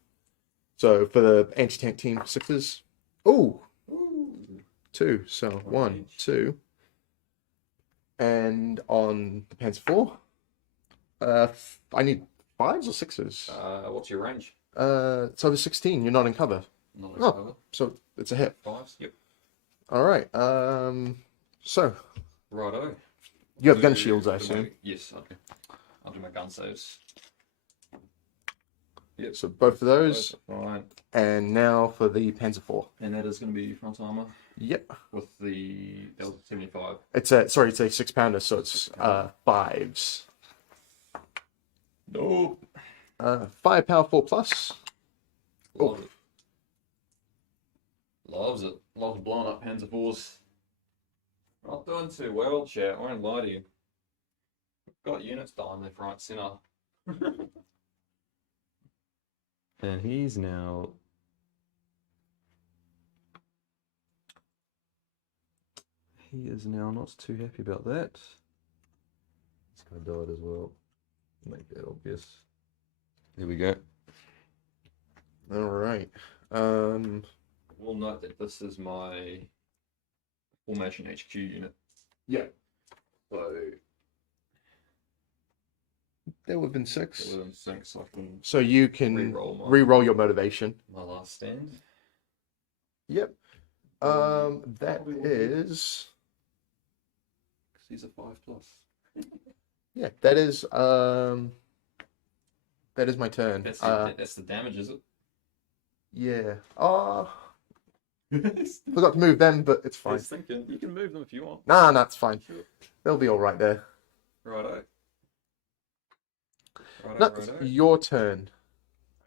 So for the anti-tank team, 6s. Ooh! 2. So 1, 2. And on the Panzer IV, I need 5s or 6s? What's your range? It's over 16. You're not in cover. Not in cover. So it's a hit. 5s? Yep. All right. So. Righto. You have gun shields, I assume. Yes, I do. I'll do my gun saves. Yep. So both of those. Fine. And now for the Panzer IV. And that is going to be front armor. Yep. With the that was 75. It's a 6-pounder, so it's 5s. Nope. Firepower 4+. Love it. Loves it. Loves blowing up Panzer IVs. Not doing too well, chat. I won't lie to you. Got units dying left, right, center. And he's now. He is now not too happy about that. He's gonna die as well. Make that obvious. There we go. All right. We'll note that this is my formation HQ unit. Yeah. So They're within 6. within sync, so I can So you can re-roll your motivation. my last stand. Yep. That is. He's a 5+. Yeah, that is my turn. That's the damage, is it? Yeah. I Forgot to move them, but it's fine. was thinking you can move them if you want. Nah, it's fine. Sure. They'll be all right there. Righto. That's your turn.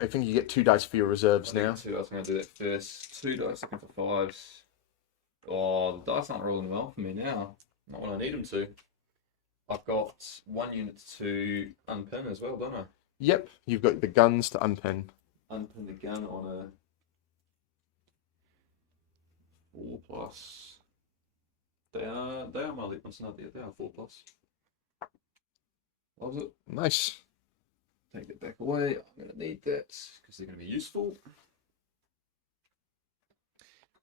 I think you get 2 dice for your reserves now. 2 dice. I'm going to do that first. 2 dice looking for 5s. Oh, the dice aren't rolling well for me now. Not when I need them to. I've got 1 unit to unpin as well, don't I? Yep, you've got the guns to unpin. Unpin the gun on a 4+. They are my elite ones, no, they are 4+. Loves it. Nice. Take it back away. I'm going to need that because they're going to be useful.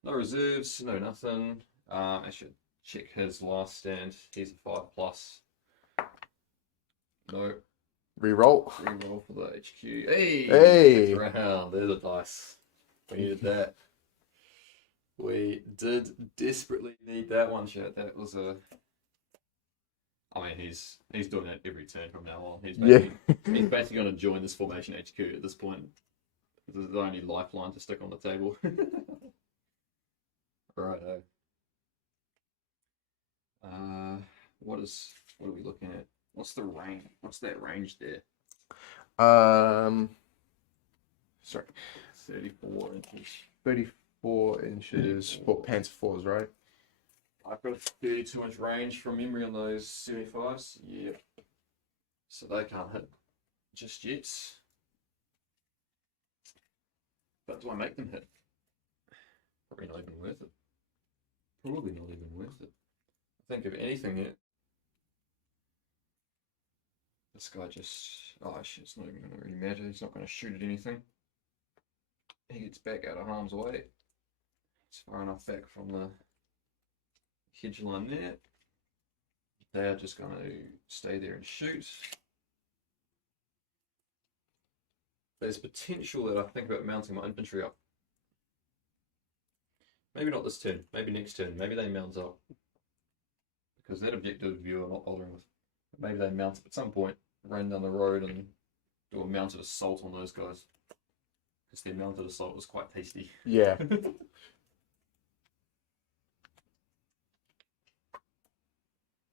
No reserves, no nothing. I should check his last stand. He's a 5+. No. Reroll. Reroll for the HQ. Hey! Hey! Round. There's a dice. We needed that. We did desperately need that one, chat. That was a. I mean, he's doing that every turn from now on. He's basically going to join this formation HQ at this point. This is the only lifeline to stick on the table. Righto. What are we looking at? What's the range? What's that range there? Sorry. 34 inches. 34 inches for Panzer IVs, right? I've got a 32-inch range from memory on those 75s. Yep. So they can't hit just yet. But do I make them hit? Probably not even worth it. Probably not even worth it. I think if anything here, this guy just, oh shit, it's not even going to really matter. He's not going to shoot at anything. He gets back out of harm's way. It's far enough back from the hedge line there. They are just going to stay there and shoot. There's potential that I think about mounting my infantry up. Maybe not this turn, maybe next turn, maybe they mount up. Because that objective view I'm not bothering with. Maybe they mount up at some point, run down the road and do a mounted assault on those guys. Because their mounted assault was quite tasty. Yeah.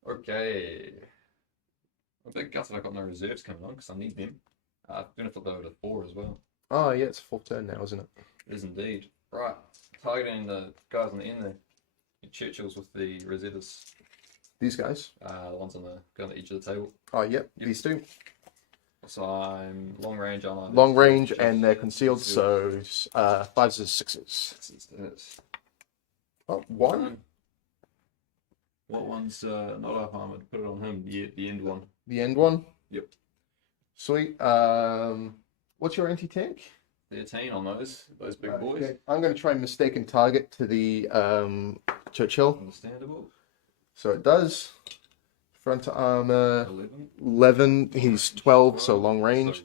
Okay. I'm a bit gutted I got no reserves coming on because I need them. I'm going to flip that over to 4 as well. Oh, yeah, it's 4th turn now, isn't it? It is indeed. Right. Targeting the guys on the end there. The Churchills with the Rosettas. These guys? The ones on the edge of the table. Oh, yep, these two. So I'm long range, aren't I? Long range and they're concealed, so 5s and 6s. 6s to hit. Oh, 1? What one's not up armored? Put it on him. The end one. The end one? Yep. Sweet. What's your anti-tank? 13 on those big boys. Okay. I'm going to try and mistaken target to the Churchill. Understandable. So it does. Front armor 11. 11. He's 12, so long range. So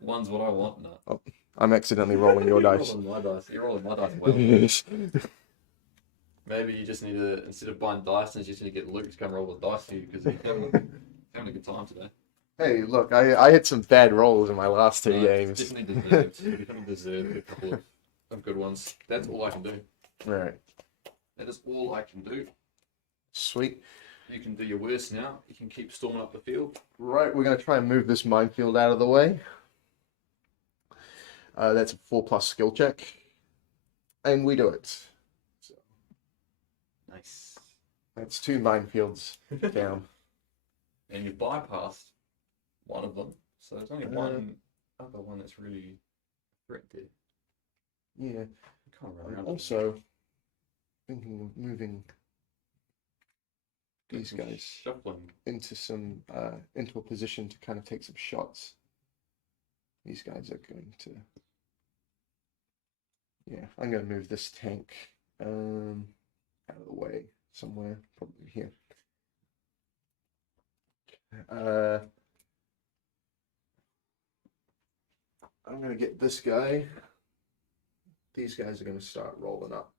one's what I want. No. Oh, I'm accidentally rolling your dice. You're rolling my dice. You're rolling my dice well. Maybe you just need to, instead of buying dice, you just need to get Luke to come roll the dice for you because you're having a good time today. Hey, look, I had some bad rolls in my last 2 games. Definitely deserved. You definitely deserved a couple of good ones. That's all I can do. Right. That is all I can do. Sweet. You can do your worst now. You can keep storming up the field. Right, we're going to try and move this minefield out of the way. That's a 4+ skill check. And we do it. So, Nice. that's 2 minefields down. And you bypassed one of them. So there's only one other one that's really a threat there. Yeah. You can't run around. Also, thinking of moving these guys Shuffling. into a position to kind of take some shots. These guys are going to Yeah, I'm going to move this tank out of the way somewhere, probably here. I'm going to get this guy. These guys are going to start rolling up.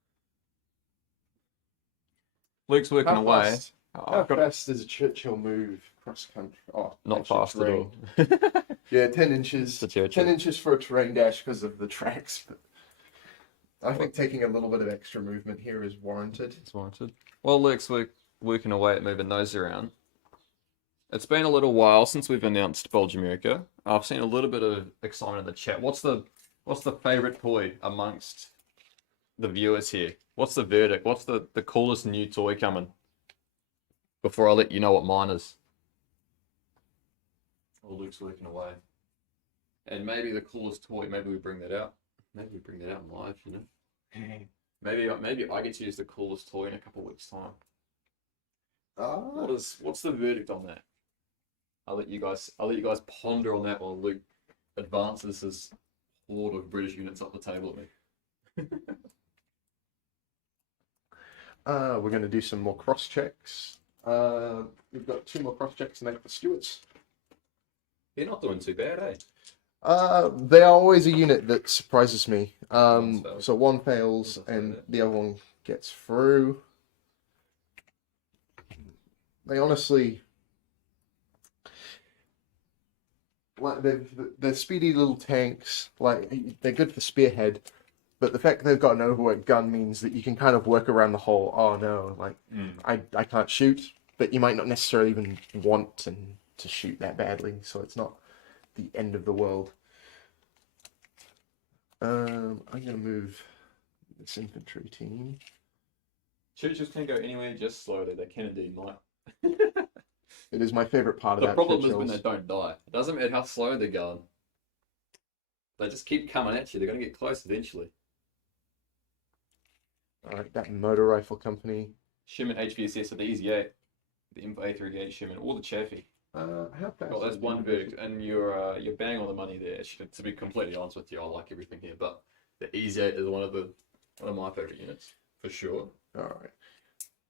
Luke's working away. Fast, Oh, how I've got fast does a Churchill move cross country? Oh, not actually, fast at terrain. all. Yeah, 10 inches. It's a Churchill. 10 inches for a terrain dash because of the tracks. But I think taking a little bit of extra movement here is warranted. It's warranted. Well, Luke's working away at moving those around. It's been a little while since we've announced Bulge America. I've seen a little bit of excitement in the chat. What's the favorite toy amongst the viewers here? What's the verdict? What's the coolest new toy coming? Before I let you know what mine is. Oh, Luke's working away. And maybe the coolest toy, maybe we bring that out. Maybe we bring that out in live, you know? Maybe I get to use the coolest toy in a couple of weeks' time. What's the verdict on that? I'll let you guys ponder on that while Luke advances his horde of British units up the table at me. We're going to do some more cross checks. We've got 2 more cross checks tonight for Stewarts. They're not doing too bad, eh? They are always a unit that surprises me. One fails. So one fails and the other one gets through. They honestly, like they're speedy little tanks. Like they're good for spearhead, but the fact they've got an overworked gun means that you can kind of work around the whole. Oh no, like I can't shoot, but you might not necessarily even want to shoot that badly, so it's not the end of the world. I'm gonna move this infantry team. Churches can go anywhere just slowly. They can indeed might. It is my favorite part The about problem is Churchills. when they don't die. It doesn't matter how slow they're going. They just keep coming at you. They're going to get close eventually. Alright, that motor rifle company. Sherman HVSS are the Easy 8, the M4A38 Sherman, or the Chaffee. How fast? Well, that's one verdict, and you're bang on the money there. Actually, to be completely honest with you, I like everything here, but the Easy 8 is one of my favorite units for sure. Alright.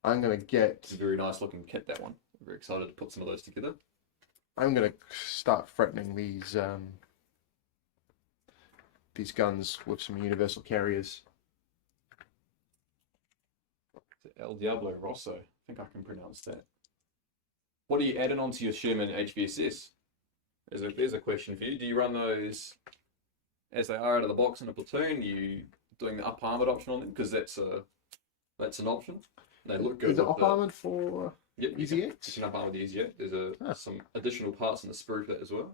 I'm gonna get. It's a very nice looking kit, that one. I'm very excited to put some of those together. I'm gonna start threatening these guns with some universal carriers. El Diablo Rosso. I think I can pronounce that. What are you adding onto your Sherman HVSS? There's a question for you. Do you run those as they are out of the box in a platoon? Are you doing the up armored option on them? Because that's an option. They look good. Is it up armored for Yep, Easy you 8? can up armor the Easy 8. There's some additional parts in the sprue for that as well.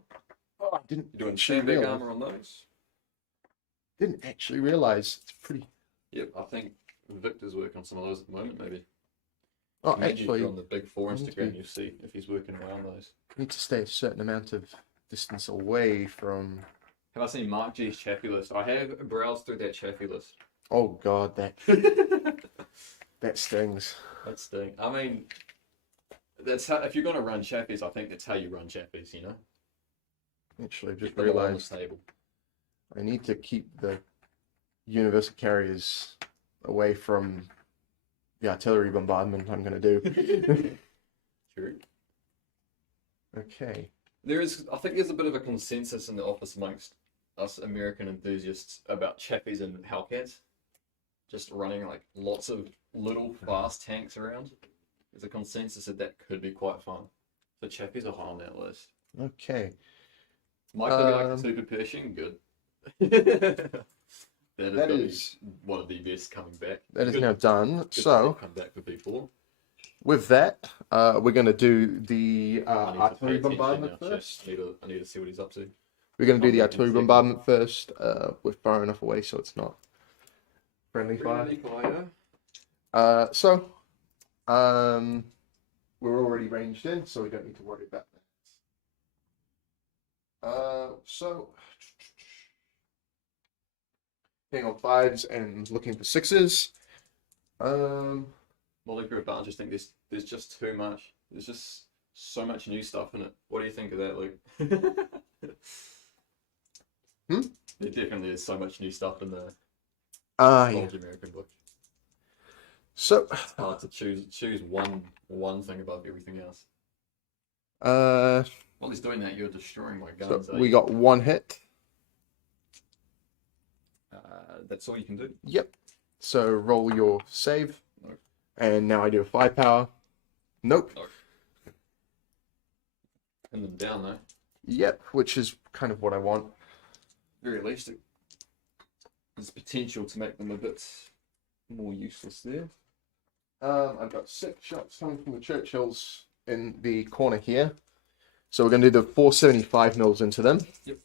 Oh, I didn't. You're doing actually sandbag realize- armor on those. Didn't actually realize it's pretty. Yep, I think Victor's working on some of those at the moment, maybe. Oh, Maybe if actually, you're on the Big 4 I need to Instagram, be- you'll see if he's working around those. need to stay a certain amount of distance away from. Have I seen Mark G's Chaffee list? I have browsed through that Chaffee list. Oh God, that stings. That's sting. I mean, that's how, if you're going to run Chaffies, I think that's how you run Chaffies, you know? Actually, I've Get just them all on the realized table. I need to keep the universal carriers away from the artillery bombardment I'm going to do. True. Okay. I think there's a bit of a consensus in the office amongst us American enthusiasts about Chaffies and Hellcats. Just running like lots of little fast tanks around. There's a consensus that could be quite fun. So Chaffies are high on that list. Okay. Might they be like Super Pershing? Good. That That is one of the best coming back. that is Good- now done. good to So come back for P4. with that, we're going to do the I need to pay artillery attention bombardment now, chat. first. I need to see what he's up to. We're going to do the I'll artillery take a second. bombardment first, with far enough away so it's not friendly fire. Friendly fire. We're already ranged in, so we don't need to worry about that. Hitting on 5s and looking for 6s. Molecular advantage, I think there's just too much. There's just so much new stuff in it. What do you think of that, Luke? There definitely is so much new stuff in the Yeah. Old American book. So, It's hard to choose one thing above everything else. uh, While he's doing that, you're destroying my guns. so we got one hit. That's all you can do. Yep. So roll your save. No. And now I do a firepower. Nope. No. Pin them down though. Yep, which is kind of what I want. Very least, there's potential to make them a bit more useless there. I've got 6 shots coming from the Churchills in the corner here. So we're going to do the 475 mils into them. Yep.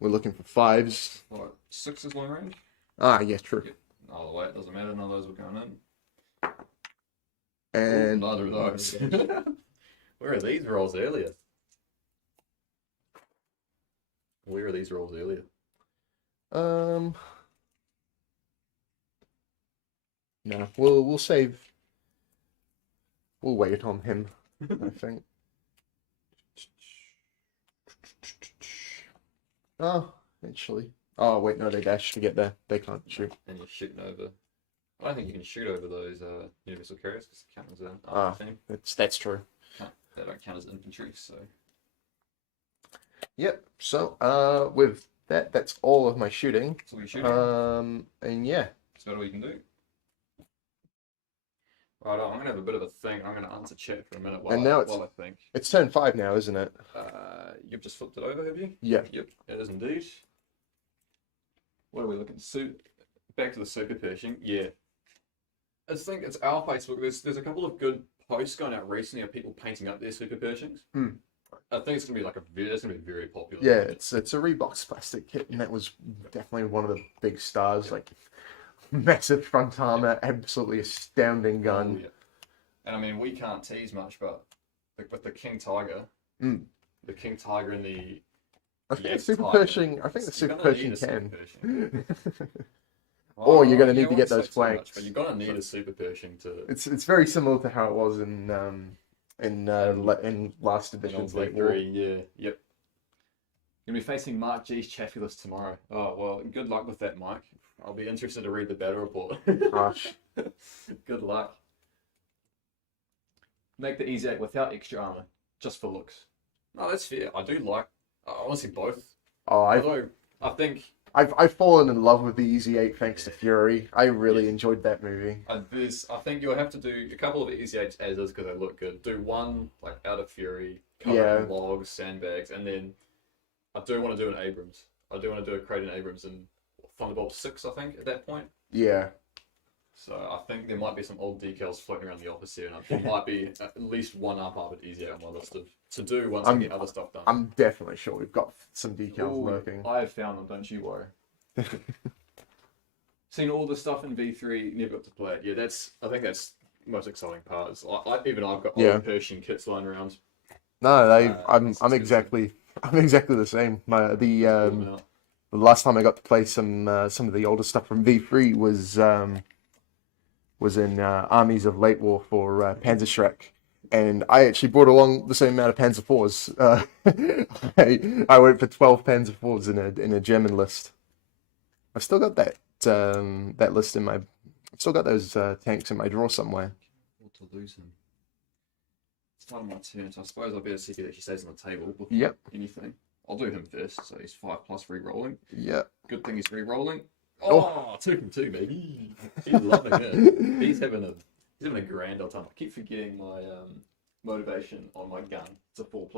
We're looking for 5s. Alright, 6 is long range. Ah, yeah, true. Yep. Either way, it doesn't matter. None of those were going in. And neither of those. Where are these rolls earlier? Where are these rolls earlier? No, we'll save. We'll wait on him, I think. Oh, actually. Oh, wait, no, they dash to get there. They can't shoot. And you're shooting over. I don't think you can shoot over those universal carriers because they count as an Ah. army team. That's true. They don't count as infantry, so. Yep. So, with that, that's all of my shooting. So you're shooting. And yeah. That's about all you can do. Right, I'm gonna have a bit of a thing. I'm gonna answer chat for a minute while, And now while I think. It's turn 5 now, isn't it? You've just flipped it over, have you? Yeah. Yep, it is indeed. What are we looking to back to the super pershing? Yeah. I just think it's our Facebook. There's a couple of good posts going out recently of people painting up their super pershings. I think it's gonna be it's gonna be very popular. Yeah, it's a Reeboks plastic kit, and that was definitely one of the big stars. Yep. Like massive front armor, absolutely astounding gun. Oh, yeah. And I mean, we can't tease much, but with the King Tiger, the King Tiger and the I think the X super Tiger, Pershing. I think the you're super gonna need Pershing a super can. Pershing. Or you're gonna yeah, need to get I those won't say too much, flanks. but you're gonna need a super Pershing to. It's very similar to how it was in last edition's late war. Yeah, yep. Gonna be facing Mark G's Chaffulus tomorrow. Oh well, good luck with that, Mike. I'll be interested to read the battle report. Gosh. Good luck. Make the easy 8 without extra armor, just for looks. No, that's fair. I do like, honestly, both. Oh, Although I think I've fallen in love with the Easy 8 thanks to Fury. I really enjoyed that movie. I think you'll have to do a couple of Easy 8s as is because they look good. Do one like out of Fury, cover logs, sandbags, and then I do want to do an Abrams. I do want to do a Creighton Abrams in Thunderbolt 6, I think, at that point. Yeah. So I think there might be some old decals floating around the office here, and there might be at least one up Easy 8 on my list of to do once I get other stuff done. I'm definitely sure we've got some decals Ooh, lurking. I have found them, don't you worry. Seen all the stuff in V3, never got to play it. Yeah, I think that's the most exciting part. Is even I've got old Pershing kits lying around. No, I'm exactly the same. The last time I got to play some of the older stuff from V3 was in Armies of Late War for Panzerschreck, and I actually brought along the same amount of Panzer IVs. I went for 12 Panzer IVs in a German list. I've still got that list in my. I've still got those tanks in my drawer somewhere. To lose him. Start of my turn, so I suppose I'll better see if he actually stays on the table before anything. I'll do him first, so he's 5+ re-rolling. Yep. Good thing he's re-rolling. Oh, 2 baby. He's loving it. He's having a grand old time. I keep forgetting my motivation on my gun. It's a 4+.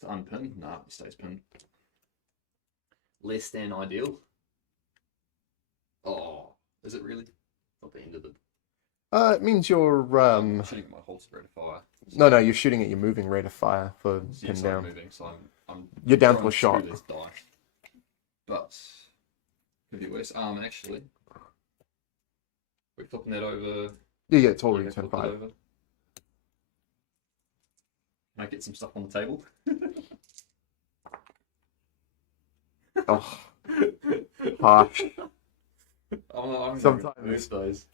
To unpin? Nah, it stays pinned. Less than ideal. Oh, is it really? Not the end of it. It means you're I'm shooting at my holster rate of fire. No, you're shooting at your moving rate of fire for pin I'm down. moving, so I'm You're down to throwing a shot. through this die. But could be worse. Actually, we're flipping that over. Yeah, it's already Okay, turn flip it 5. over. Can I get some stuff on the table? Oh, harsh. I'm Sometimes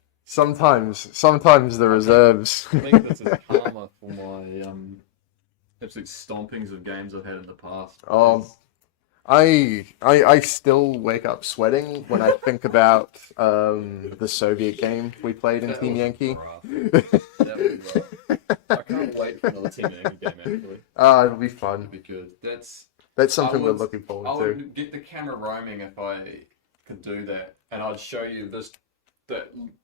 the reserves. I think this is karma for my absolute stompings of games I've had in the past. I still wake up sweating when I think about the Soviet game we played in That Team was Yankee. rough. That was rough. I can't wait for another Team Yankee game, actually. It'll be It'd fun. be good. That's something I we're would, looking I forward to. would get the camera roaming if I could do that, and I'd show you that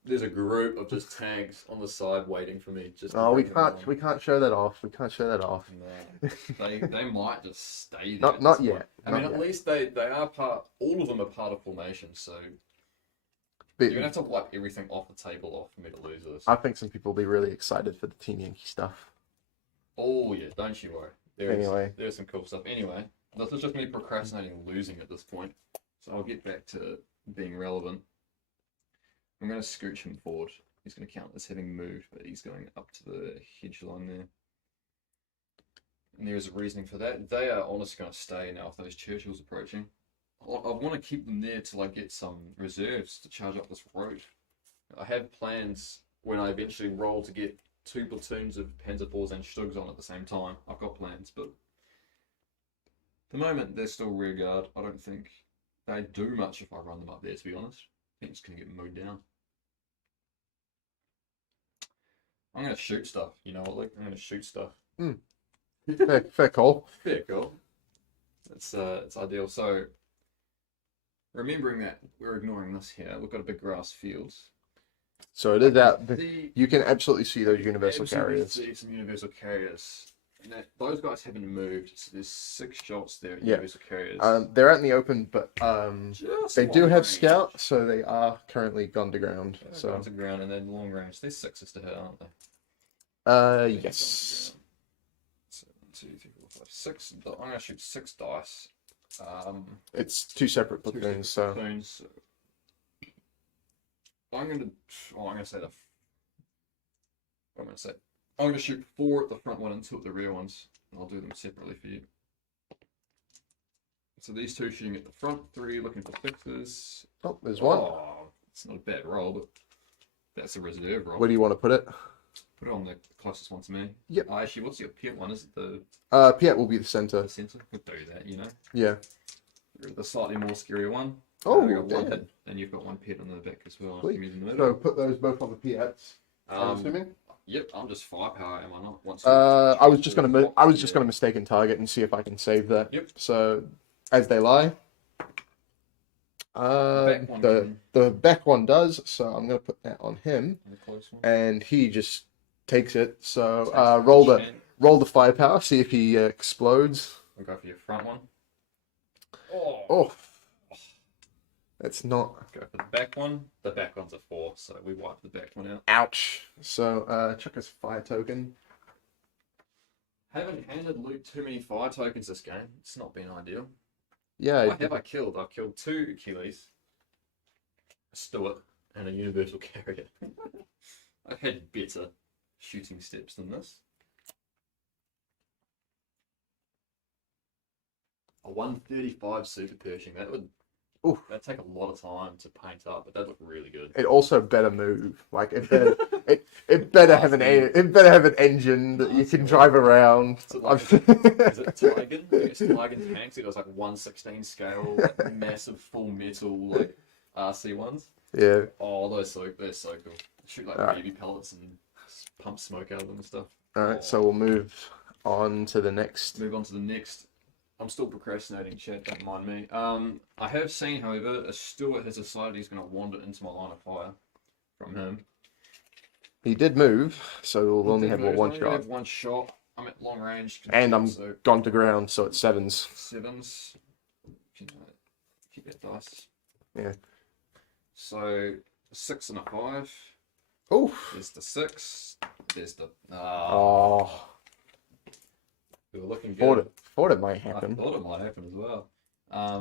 there's a group of just tanks on the side waiting for me. Just to Oh, we bring them on. can't show that off. We can't show that off. No, they might just stay there. Not at not this point. yet. I Not mean, at yet. least they are part. All of them are part of formation, so But you're gonna have to wipe everything off the table off for me to lose this. I think some people will be really excited for the Team Yankee stuff. Oh yeah, don't you worry. Anyway. There's some cool stuff. Anyway, this is just me procrastinating and losing at this point. So I'll get back to being relevant. I'm going to scooch him forward. He's going to count as having moved, but he's going up to the hedge line there. And there's a reasoning for that. They are honestly going to stay now if those Churchills approaching. I want to keep them there till I get some reserves to charge up this road. I have plans when I eventually roll to get 2 platoons of Panzer IVs and Stugs on at the same time. I've got plans, but at the moment they're still rear guard. I don't think they do much if I run them up there, to be honest. I think it's going to get mowed down. I'm going to shoot stuff, you know what, Luke? I'm going to shoot stuff. Fair call. Yeah, cool. It's ideal. So, remembering that we're ignoring this here, we've got a big grass field. So it is out. The You can absolutely see those universal absolutely carriers. see some universal carriers. And those guys haven't moved, so there's 6 shots there. Yeah. Universal carriers. They're out in the open, but Just they do long have range. scout, so they are currently gone to ground. They're So going to ground and then long range. There's 6s to hit, aren't they? yes. 1, 2, 3, 4, 5, 6. I'm going to shoot 6 dice. It's 2 separate 2 platoons, separate so platoons, so I'm going to say the. What am I going to say? I'm going to shoot 4 at the front one and 2 at the rear ones, and I'll do them separately for you. So these 2 shooting at the front, 3 looking for 6s. oh, there's one. Oh, it's not a bad roll, but that's a reserve roll. Where do you want to put it? Put it on the closest one to me. Yep. Actually, what's your Piet one? Is it the Piet will be the center. center? We'll do that, you know. Yeah. The slightly more scary one. Oh, we got one damn. hit, and you've got one Piet on the back as well. Sweet. Give me the middle. So put those both on the Piets. I'm assuming. Yep, I'm just firepower, am I not? Once I was just gonna mistaken target and see if I can save that. Yep. So as they lie. back one The back one does, so I'm gonna put that on him, the close one. and he just takes it. So Takes roll the firepower, see if he explodes. We'll go for your front one. Oh. Oh, that's not. Go for the back one. The back one's a 4, so we wipe the back one out. Ouch. So chuck his fire token. Haven't handed Luke too many fire tokens this game. It's not been ideal. Yeah. What have I killed? I've killed 2 Achilles, a Stuart, and a Universal Carrier. I've had better shooting steps than this. A 135 Super Pershing. Oof. That'd take a lot of time to paint up, but that'd look really good. It also better move. Like it better, it better have it better have an engine that you can drive around. Is it Tigan? I guess Tigan tanks. It was like 1/16 scale, like massive full metal like RC ones. Yeah. Oh, they're so cool. Shoot like Alright. baby pellets and pump smoke out of them and stuff. All right. So we'll move on to the next. Move on to the next. I'm still procrastinating, Chad, don't mind me. I have seen, however, a Stuart has decided he's going to wander into my line of fire from him. He did move, so we'll only have one Only shot. have one shot. I'm at long range. And I'm so gone to ground, so it's 7s. 7s. Keep that dice. Yeah. So 6 and a 5. Oh. There's the 6. There's the. Oh. We were looking good. Thought it might I happen. thought it might happen as well. I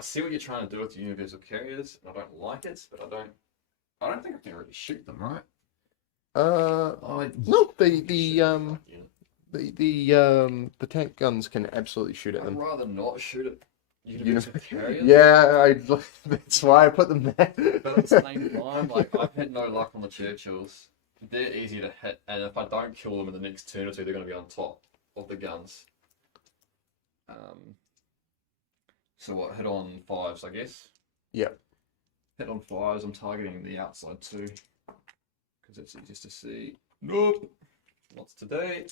see what you're trying to do with the universal carriers, and I don't like it, but I don't think I can really shoot them, right? No, the tank guns can absolutely shoot at I'd them. rather not shoot at universal carriers. Yeah, that's why I put them there. But at the same time, like I've had no luck on the Churchills. They're easy to hit, and if I don't kill them in the next turn or 2, they're going to be on top of the guns. So what? Hit on fives, I guess. Yep. Hit on fives. I'm targeting the outside too, because it's easiest to see. Nope. What's today?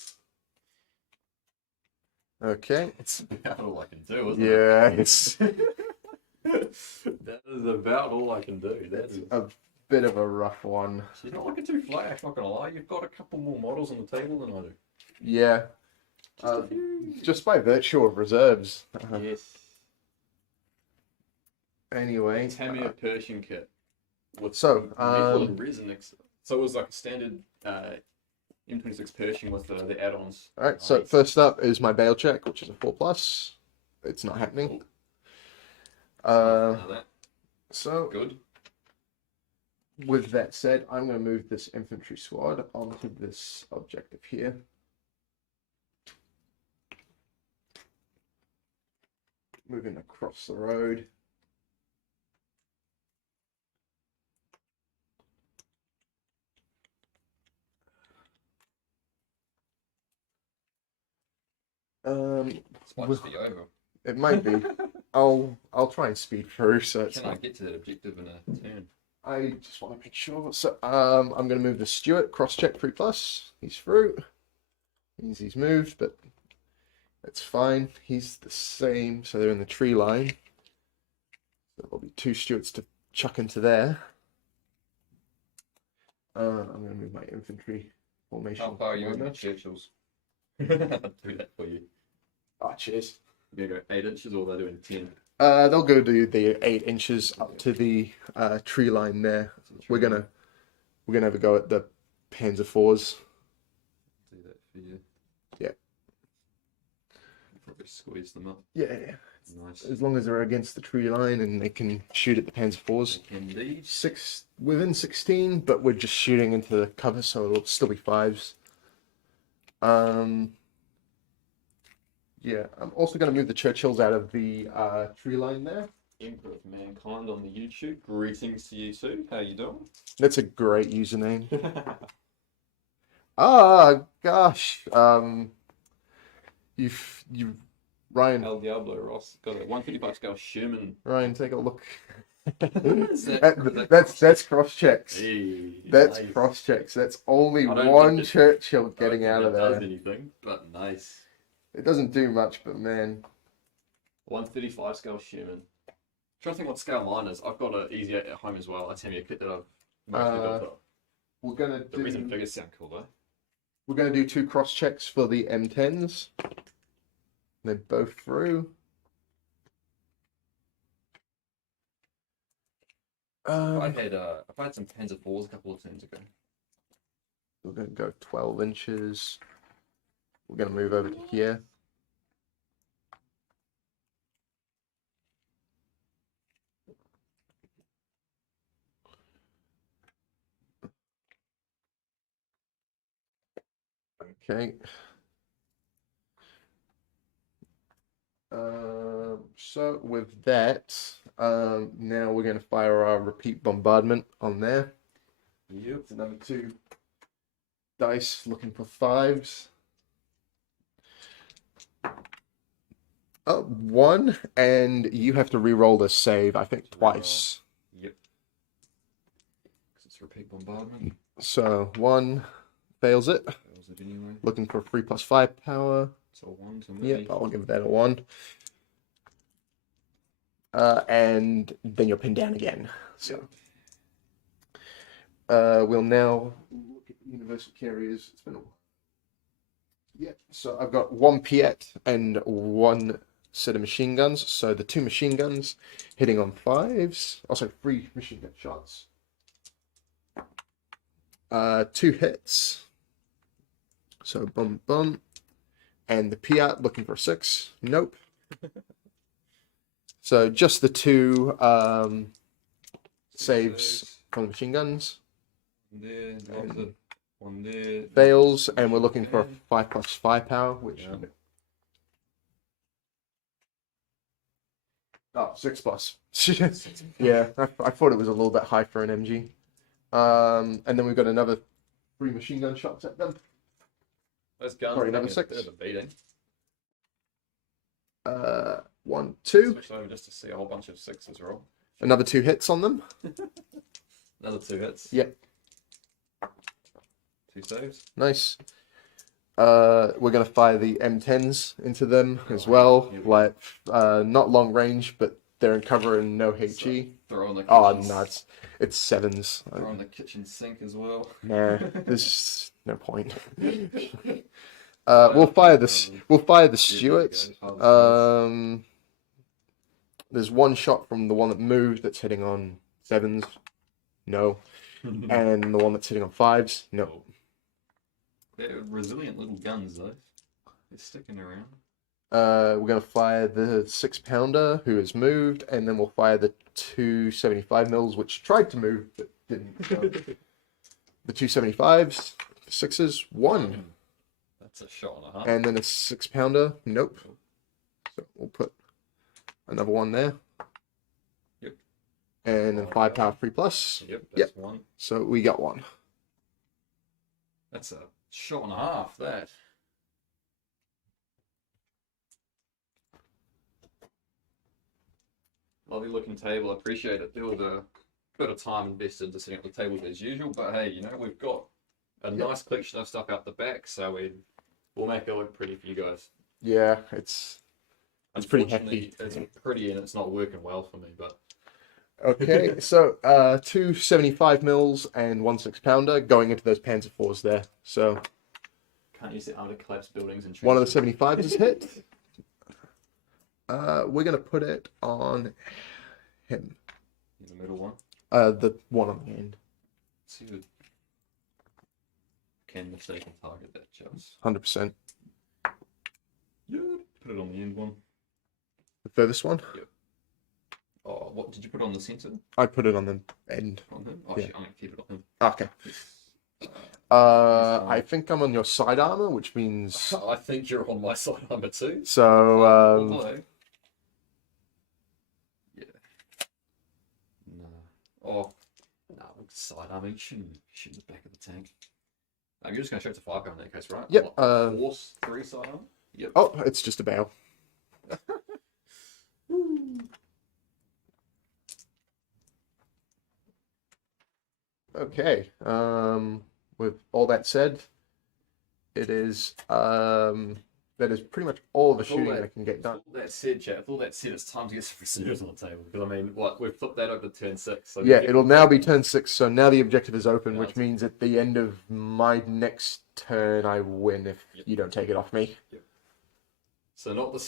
Okay. It's about all I can do, isn't Yeah, it's it? That is about all I can do. That is. a bit of a rough one. She's not looking too flash, not gonna lie. You've got a couple more models on the table than I do. Yeah. Just a few. Just by virtue of reserves. Yes. Anyway. Tamiya Pershing kit. With So, metal and resin. So it was like a standard M26 Pershing with the add-ons. Alright, so Nice. first up is my bail check, which is a 4+. It's not happening. None of that. So, Good. with that said, I'm going to move this infantry squad onto this objective here. Moving across the road. This might just be over. It might be. I'll try and speed through, so it's Can I not. get to that objective in a turn? I just want to make sure. So I'm going to move the Stuart cross check 3+. He's through. Means he's moved, but that's fine. He's the same, so they're in the tree line. So there'll be 2 Stuarts to chuck into there. I'm going to move my infantry formation. How far are you in the Churchills? I'll do that for you. Ah, cheers. You're going to go 8 inches or they're doing 10? They'll go do the 8 inches up to the tree line there. We're gonna have a go at the Panzer IVs. Do that for you. Yeah. Probably squeeze them up. Yeah. Nice. As long as they're against the tree line and they can shoot at the Panzer IVs. Indeed. Within 16, but we're just shooting into the cover, so it'll still be 5s. Yeah, I'm also going to move the Churchills out of the tree line there. Emperor of Mankind on the YouTube. Greetings to you too. How you doing? That's a great username. Ah, gosh. Ryan. El Diablo Ross got a 155 scale Sherman. Ryan, take a look. That- That's cross checks. Hey, That's nice. cross checks. That's only I don't one think it- Churchill I don't getting think out of that does there. anything, but nice. It doesn't do much, but man. 135 scale Sherman. Trying to think what scale mine is. I've got an easy at home as well. I tell you a kit that I've mostly built up. We're gonna The reason figures sound cool though. We're gonna do 2 cross checks for the M10s. They're both through. I've had some Panzer IVs a couple of turns ago. We're gonna go 12 inches. We're gonna move over to here. Okay. So with that, now we're going to fire our repeat bombardment on there. Yep. It's number 2 dice, looking for 5s. Oh, 1, and you have to re-roll this save, I think, twice. Yep. Because it's repeat bombardment. So 1 fails it. Fails it anyway. Looking for 3+5 power. So 1 to me. Yep, I'll give that a 1. And then you're pinned down again. So we'll now look at universal carriers. It's been a while. Yeah, so I've got 1 Piet and 1 set of machine guns. So the 2 machine guns hitting on 5s. Also 3 machine gun shots. 2 hits. So bum bum. And the Piat looking for 6. Nope. So just the 2 saves from the machine guns. There, the opposite. 1 there. Fails, and we're looking for 5+5 power, which... Yeah. Oh, 6+. Yeah, I thought it was a little bit high for an MG. And then we've got another 3 machine gun shots at them. Those guns Sorry, are number taking a 6. bit of a beating. 1, 2. Switch over just to see a whole bunch of 6s roll. Another 2 hits on them. Another 2 hits. Yep. 2 saves. Nice. We're gonna fire the M10s into them as well. Like, not long range, but they're in cover and no HE. Throw on the Oh, kitchen. no, it's 7s. Throw on the kitchen sink as well. Nah, there's no point. We'll fire this. We'll fire the Stuarts. There's one shot from the one that moved that's hitting on 7s. No. And the one that's hitting on 5s. No. They're resilient little guns, though. They're sticking around. We're going to fire the 6-pounder, who has moved, and then we'll fire the 275 mils, which tried to move, but didn't. So. The 275s, 6s, 1. That's a shot and a half. And then a 6-pounder, nope. So we'll put another one there. Yep. And then 5 power 3+. Yep, that's 1. So we got 1. That's a shot and a half, that. Lovely looking table, I appreciate it. There was a bit of time invested into setting up the table as usual, but hey, you know, we've got a nice collection of stuff out the back, so we'll make it look pretty for you guys. Yeah, it's pretty hefty. It's pretty and it's not working well for me, but... Okay, so 275 mils and 1 6-pounder going into those Panzer IVs there. So can't use the armor collapse buildings and... One of the 75s is hit. We're going to put it on him. In the middle one? The one on the end. Let's see who can mistaken target that, Charles. 100%. Yeah, put it on the end one. The furthest one? Yep. Oh, what did you put on the center? I put it on the end. On him? Oh, Yeah. shit, I'm going to keep it on him. Okay. I think I'm on your side armor, which means... I think you're on my side armor too. So, yeah. No. Oh, no, side armor. You shouldn't shoot the back of the tank. You're just going to shoot to 5 pound in that case, right? Yep. Force 3 side armor? Yep. Oh, it's just a bow. Okay. With all that said, it is that is pretty much all the shooting I can get done. With all that said, chat, with all that said, it's time to get some reserves on the table. Because I mean, what, we've flipped that over to turn 6. So Yeah, it'll now be turn 6, so now the objective is open, Yeah, which means at the end of my next turn I win if you don't take it off me. Yep. So not the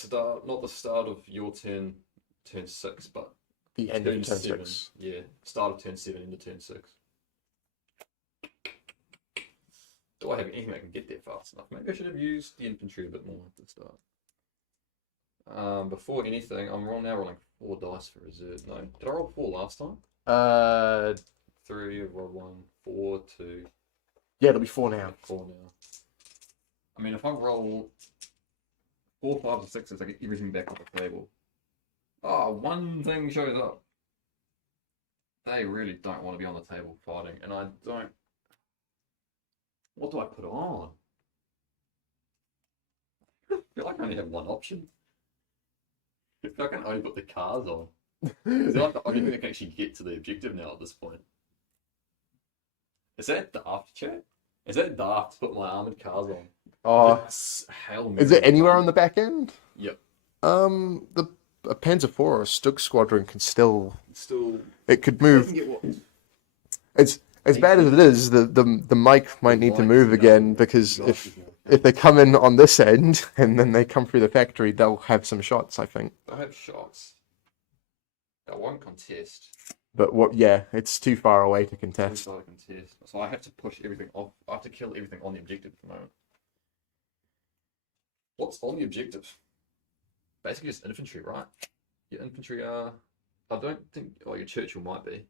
start of your turn 6, but The end of turn 7. 6. Yeah, start of turn 7 into turn 6. Do I have anything that can get there fast enough? Maybe I should have used the infantry a bit more at the start. Before anything, I'm now rolling 4 dice for reserve. No, did I roll 4 last time? 3, I've rolled 1, 4, 2. Yeah, it'll be 4 now. 4 now. I mean, if I roll 4, 5s, and 6s, I get everything back on the table. Oh, one thing shows up. They really don't want to be on the table fighting, and I don't. What do I put on? I feel like I only have one option. I feel like I can only put the cars on. Is that like the only thing that can actually get to the objective now at this point? Is that daft, chat? Is that daft to put my armoured cars on? Oh, is it anywhere on the back end? Yep. The a Panzer IV or a Stug squadron can still. Still. It could move. It's as bad as it is. The mic might need to move again because if they come in on this end and then they come through the factory, they'll have some shots. I think. They'll have shots. They won't contest. But what? Yeah, it's too far away to contest. So I have to push everything off. I have to kill everything on the objective at the moment. What's on the objective? Basically, just infantry, right? Your infantry are. I don't think. Oh, your Churchill might be.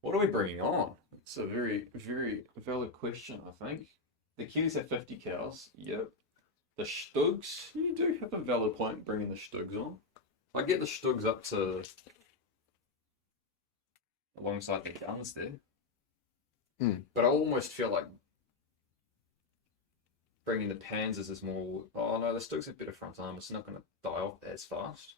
What are we bringing on? It's a very, very valid question, I think. The Kiwis have 50 cows. Yep. The Stugs, you do have a valid point bringing the Stugs on. I get the Stugs up to alongside the guns there. But I almost feel like bringing the Panzers is more. Oh no, the Stugs have better front armor. It's not going to die off as fast.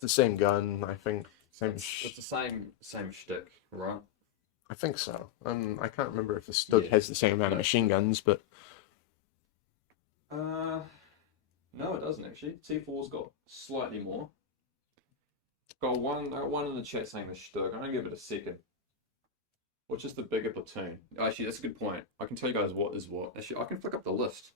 The same gun, I think. It's the same shtick, right? I think so. I can't remember if the Stug Yeah. has the same amount of machine guns, but No, it doesn't actually. T4's got slightly more. Got one in the chat saying the Stug. I'm gonna give it a second. Which is the bigger platoon? Actually, that's a good point. I can tell you guys what is what. Actually, I can flick up the list.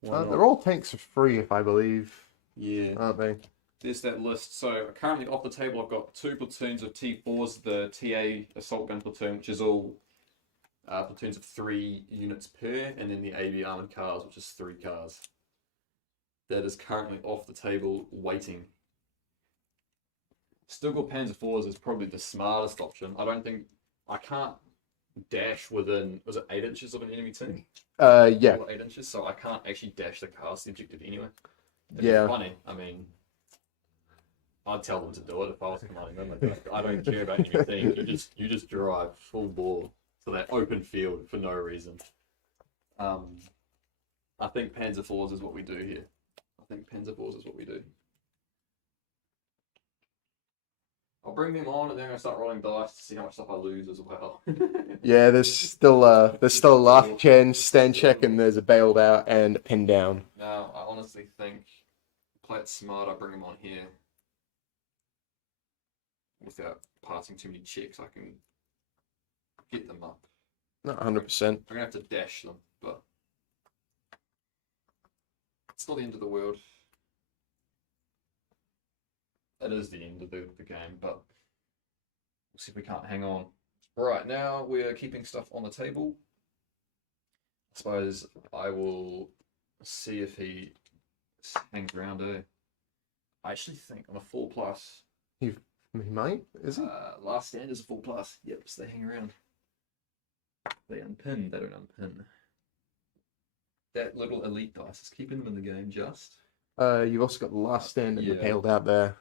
Why not? they're all tanks for free, if I believe, Yeah. aren't they? There's that list. So currently off the table, I've got 2 platoons of T4s, the TA assault gun platoon, which is all platoons of 3 units per, and then the AB armored cars, which is 3 cars. That is currently off the table, waiting. Still got Panzer IVs is probably the smartest option. I can't dash within, was it 8 inches of an enemy team? Yeah. Or 8 inches, so I can't actually dash the cars the objective anyway. It'd Yeah. be funny. I mean, I'd tell them to do it if I was commanding them. Like, I don't care about enemy teams. You just drive full bore to that open field for no reason. I think Panzer IVs is what we do here. I think Panzer IVs is what we do. I'll bring them on and then I'll start rolling dice to see how much stuff I lose as well. Yeah, there's still a laugh chance, stand check, and there's a bailed out and a pin down. Now, I honestly think play it smart. I bring them on here without passing too many checks. I can get them up. Not 100%. I'm gonna have to dash them, but it's not the end of the world. It is the end of the game, but we'll see if we can't hang on. Right, now we're keeping stuff on the table. I suppose I will see if he hangs around. I actually think on a 4+. He might, is he? Last stand is a 4+. Yep, so they hang around. They unpin, they don't unpin. That little elite dice is keeping them in the game just. You've also got the last stand and the bailed out there.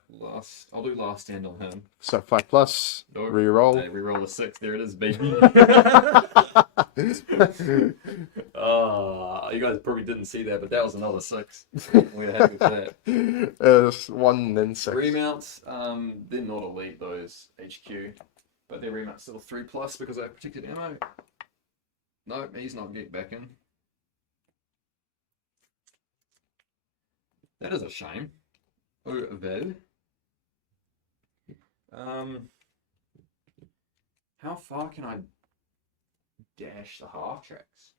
I'll do last stand on him. So 5+, Nope. reroll. Hey, reroll a 6. There it is, baby. You guys probably didn't see that, but that was another 6. We're happy with that. 1 then 6. Remounts, they're not elite, those HQ, but their remounts still 3+ because they have protected ammo. No, he's not getting back in. That is a shame. Oh, well. How far can I dash the half tracks?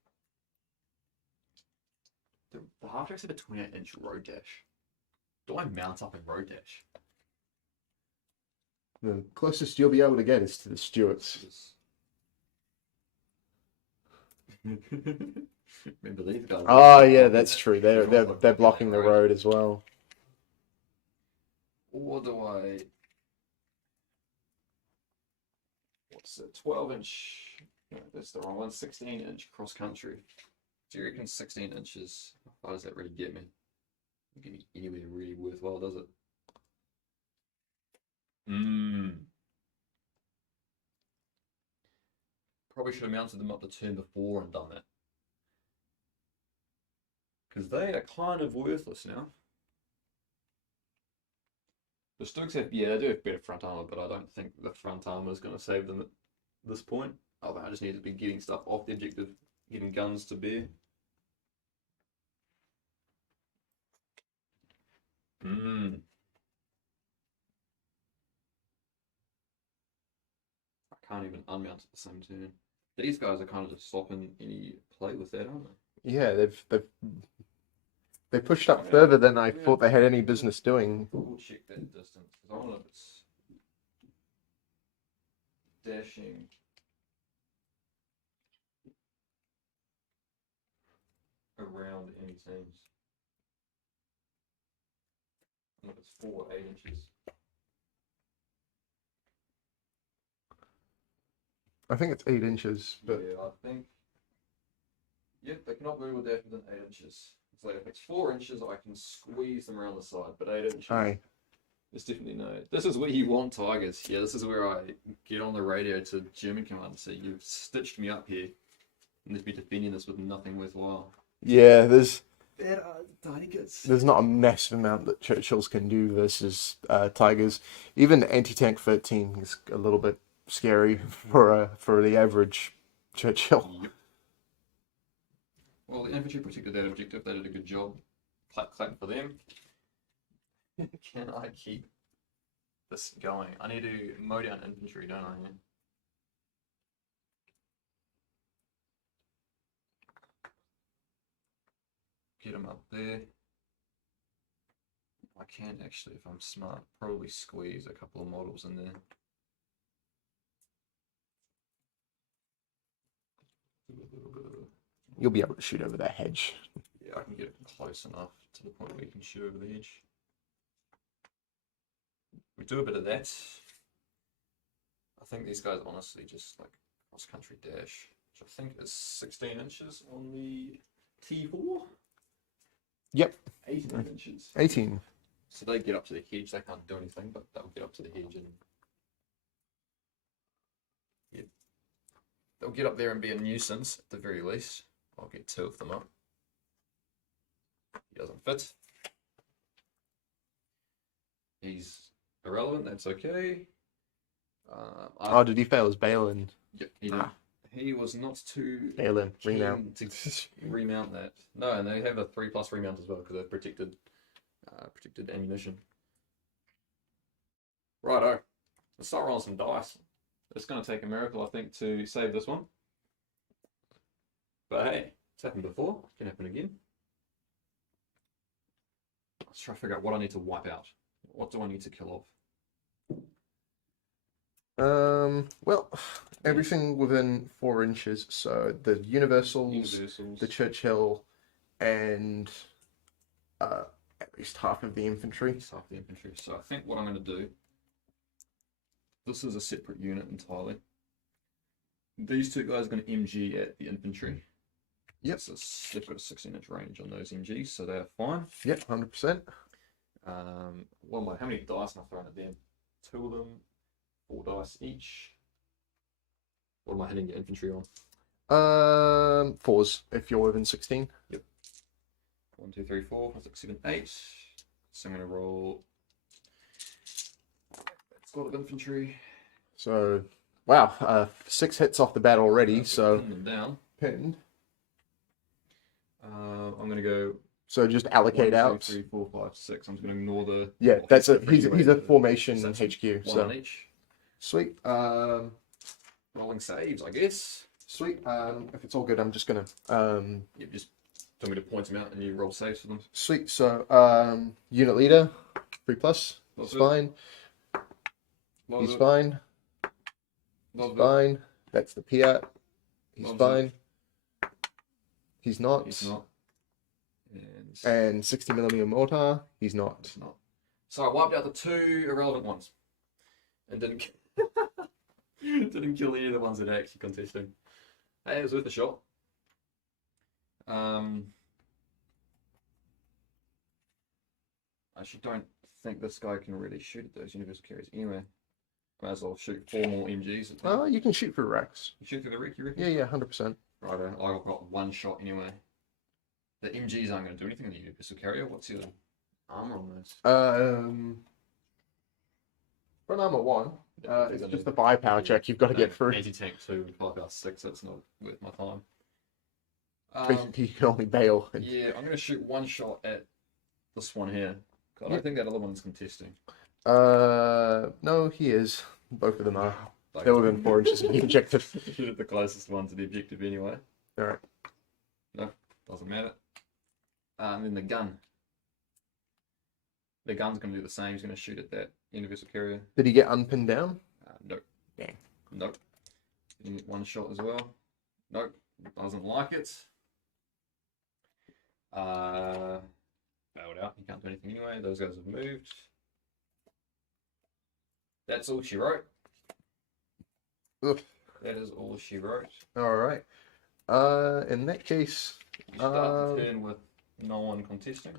The half tracks have a 28-inch road dash. Do I mount up in road dash? The closest you'll be able to get is to the Stuarts. Remember these guys? Oh yeah, that's true. They're blocking the road as well. Or do I? What's it? 12-inch. No, that's the wrong one. 16-inch cross country. Do you reckon 16 inches? How does that really get me? Doesn't get me anywhere really worthwhile, does it? Probably should have mounted them up the turn before and done that. Because they are kind of worthless now. The Stugs have, yeah, they do have better front armor, but I don't think the front armor is going to save them at this point. Oh, I just need to be getting stuff off the objective, getting guns to bear. I can't even unmount at the same turn. These guys are kind of just stopping any play with that, aren't they? Yeah, they pushed up further than I thought they had any business doing. We'll check that distance because I don't know if it's dashing. Around any teams. I don't know if it's 4 or 8 inches. I think it's 8 inches, but yeah, I think. Yep, they cannot move with that within 8 inches. So if it's 4 inches, I can squeeze them around the side, but 8 inches. aye. There's definitely no. This is where you want Tigers. Yeah, this is where I get on the radio to German command and say, "You've stitched me up here. And they'd be defending this with nothing worthwhile. Yeah, there's Tigers. there's not a massive amount that Churchills can do versus Tigers. Even anti-tank 13 is a little bit scary for the average Churchill. Yep. Well, the infantry protected that objective. They did a good job. Clap, clap for them. Can I keep this going? I need to mow down infantry, don't I? Get them up there. I can actually, if I'm smart, probably squeeze a couple of models in there. You'll be able to shoot over that hedge. Yeah, I can get it close enough to the point where you can shoot over the edge. We do a bit of that. I think these guys honestly just like cross-country dash, which I think is 16 inches on the T4. Yep. 18 inches. 18. So they get up to the hedge, they can't do anything, but they'll get up to the hedge and yeah, they'll get up there and be a nuisance at the very least. I'll get 2 of them up. He doesn't fit. He's irrelevant, that's okay. Oh, did he fail his bail-in? Yep, he did. He was not too Bail-in, keen remount. to remount that. No, and they have a 3+ remount as well because they've protected ammunition. Righto, let's start rolling some dice. It's going to take a miracle, I think, to save this one. But hey, it's happened before. It can happen again. Let's try to figure out what I need to wipe out. What do I need to kill off? Well, everything within 4 inches. So the universals, the Churchill, and at least half of the infantry. Half the infantry. So I think what I'm going to do. This is a separate unit entirely. These 2 guys are going to MG at the infantry. Yep. So they've got a 16-inch range on those MGs, so they are fine. Yep, 100%. How many dice am I throwing at them? 2 of them, 4 dice each. What am I hitting your infantry on? 4s if you're within 16. Yep. 1, 2, 3, 4, 5, 6, 7, 8. So I'm going to roll. Squad of infantry. So, wow, 6 hits off the bat already. So pin them down. Pinned. I'm going to go. So just allocate 1, 2, out. 3, 4, 5, 6. I'm just going to ignore the. Yeah, that's a he's a formation so HQ. 1 So on each. sweet. Rolling saves, I guess. Sweet. If it's all good, I'm just gonna Yep, just tell me to point them out and you roll saves for them. Sweet. So unit leader, 3+. He's fine. He's fine. He's fine. That's the Piat. He's fine. He's not. He's not. And 60mm mortar. He's not. It's not. So I wiped out the 2 irrelevant ones, and didn't didn't kill any of the ones that are actually contesting. Hey, it was worth a shot. I actually don't think this guy can really shoot at those universal carriers anyway. Might as well shoot 4 more MGs. Oh, you can shoot for Rex. You shoot through the wreck, you reckon? Yeah, 100%. Right, I've got 1 shot anyway. The MGs aren't going to do anything on the universal carrier. What's your armor on this? Front armor 1. It's just a firepower check you've got to get through. Anti-tank 2 and firepower 6, so it's not worth my time. Basically, you can only bail. Yeah, I'm going to shoot 1 shot at this one here. I don't think that other one's contesting. No, he is. Both of them are. They're within 4 inches of the objective. Shoot at the closest one to the objective anyway. Alright. No, doesn't matter. And then the gun. The gun's going to do the same. He's going to shoot at that universal carrier. Did he get unpinned down? Nope. Dang. Nope. You get 1 shot as well. Nope. Doesn't like it. Bailed out. He can't do anything anyway. Those guys have moved. That's all she wrote. Ugh. That is all she wrote. Alright. In that case... You start the turn with no one contesting.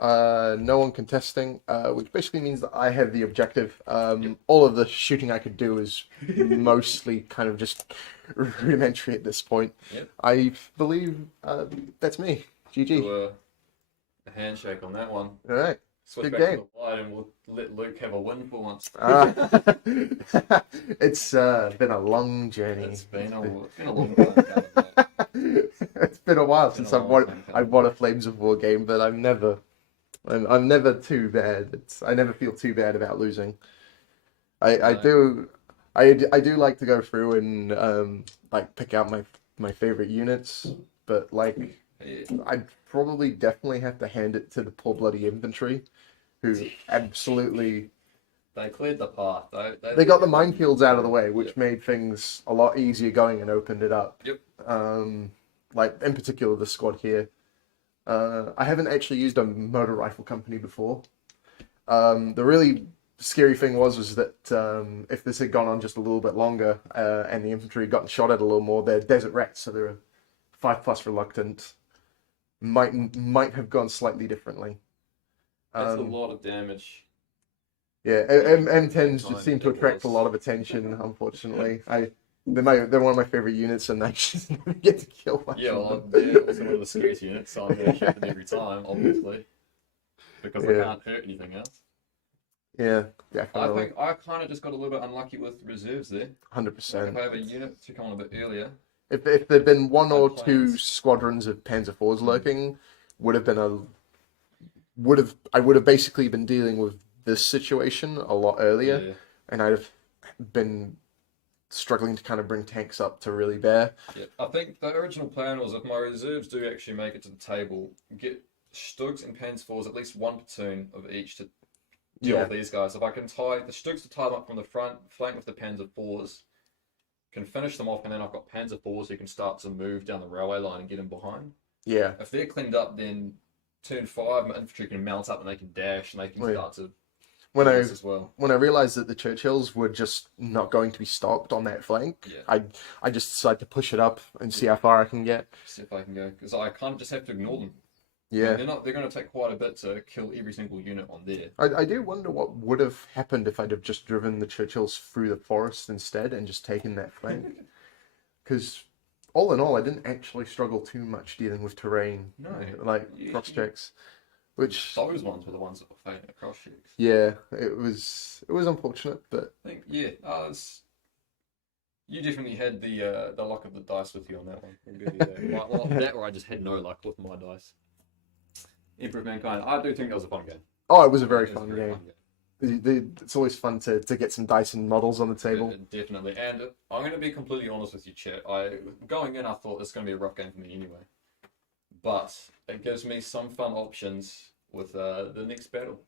No one contesting, which basically means that I have the objective. All of the shooting I could do is mostly kind of just rudimentary at this point. Yep. I believe that's me. GG. Do a handshake on that one. All right. Switch Good back game. to the wide and we'll let Luke have a win for once. It's been a long journey. It's been a long time coming. It's been a while since I've won a coming. Flames of War game, but I'm never too bad. I never feel too bad about losing. I do like to go through and like pick out my favorite units, but like Yeah. I'd probably definitely have to hand it to the poor bloody infantry, who absolutely They cleared the path. they got the minefields out of the way, which made things a lot easier going and opened it up. Yep. Like in particular the squad here. I haven't actually used a motor rifle company before. The really scary thing was that if this had gone on just a little bit longer and the infantry had gotten shot at a little more, they're desert rats, so they're 5+ reluctant. Might have gone slightly differently. That's a lot of damage. Yeah, M10s just seem to attract a lot of attention, unfortunately. They're one of my favorite units, and I just never get to kill much. Yeah, of well, them. they're also one of the scariest units, so I'm going to shoot them every time, obviously. Because I can't hurt anything else. Yeah, I definitely. think I kind of just got a little bit unlucky with reserves there. 100%. If I have a unit to come on a bit earlier. If there'd been one or two plans. squadrons of Panzer IVs lurking, I would have basically been dealing with this situation a lot earlier, Yeah. and I'd have been struggling to kind of bring tanks up to really bear. Yeah, I think the original plan was if my reserves do actually make it to the table, get Stugs and Panzer IVs, at least one platoon of each to deal with these guys. If I can tie the Stugs to tie them up from the front, flank with the Panzer IVs, can finish them off, and then I've got Panzer IVs who can start to move down the railway line and get in behind. Yeah. If they're cleaned up, then turn 5, my infantry can mount up and they can dash and they can start to When I as well. when I realized that the Churchills were just not going to be stopped on that flank, I just decided to push it up and see how far I can get. See if I can go, because I kind of just have to ignore them. Yeah. They're going to take quite a bit to kill every single unit on there. I do wonder what would have happened if I'd have just driven the Churchills through the forest instead and just taken that flank. Because all in all, I didn't actually struggle too much dealing with terrain, cross checks, which those ones were the ones that were failing at cross checks. Yeah, it was unfortunate, but I think you definitely had the luck of the dice with you on that one. I'll give you that. Well, that or I just had no luck with my dice. Emperor of Mankind. I do think that was a fun game. Oh, it was a very fun game. It's always fun to get some dice and models on the table. Definitely. And I'm going to be completely honest with you, chat. Going in, I thought it's going to be a rough game for me anyway. But it gives me some fun options with the next battle.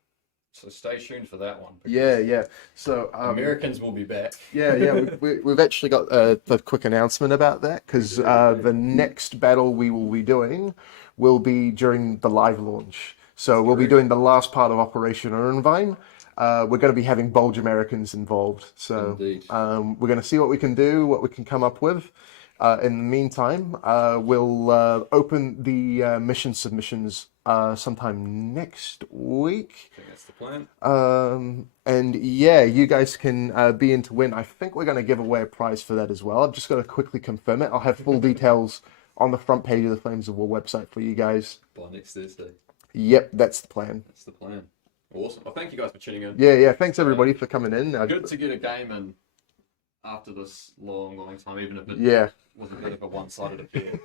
So stay tuned for that one. Yeah. So Americans will be back. Yeah. We've actually got a quick announcement about that, because the next battle we will be doing will be during the live launch. So we'll be doing the last part of Operation Uranverein. We're going to be having Bulge Americans involved. So we're going to see what we can do, what we can come up with. In the meantime, we'll open the mission submissions sometime next week. I think that's the plan. And yeah, you guys can be in to win. I think we're going to give away a prize for that as well. I've just got to quickly confirm it. I'll have full details on the front page of the Flames of War website for you guys. By next Thursday. Yep, that's the plan. That's the plan. Awesome. Well, thank you guys for tuning in. Yeah. Thanks everybody for coming in. Good to get a game in after this long time, even if it was a bit of a one-sided affair.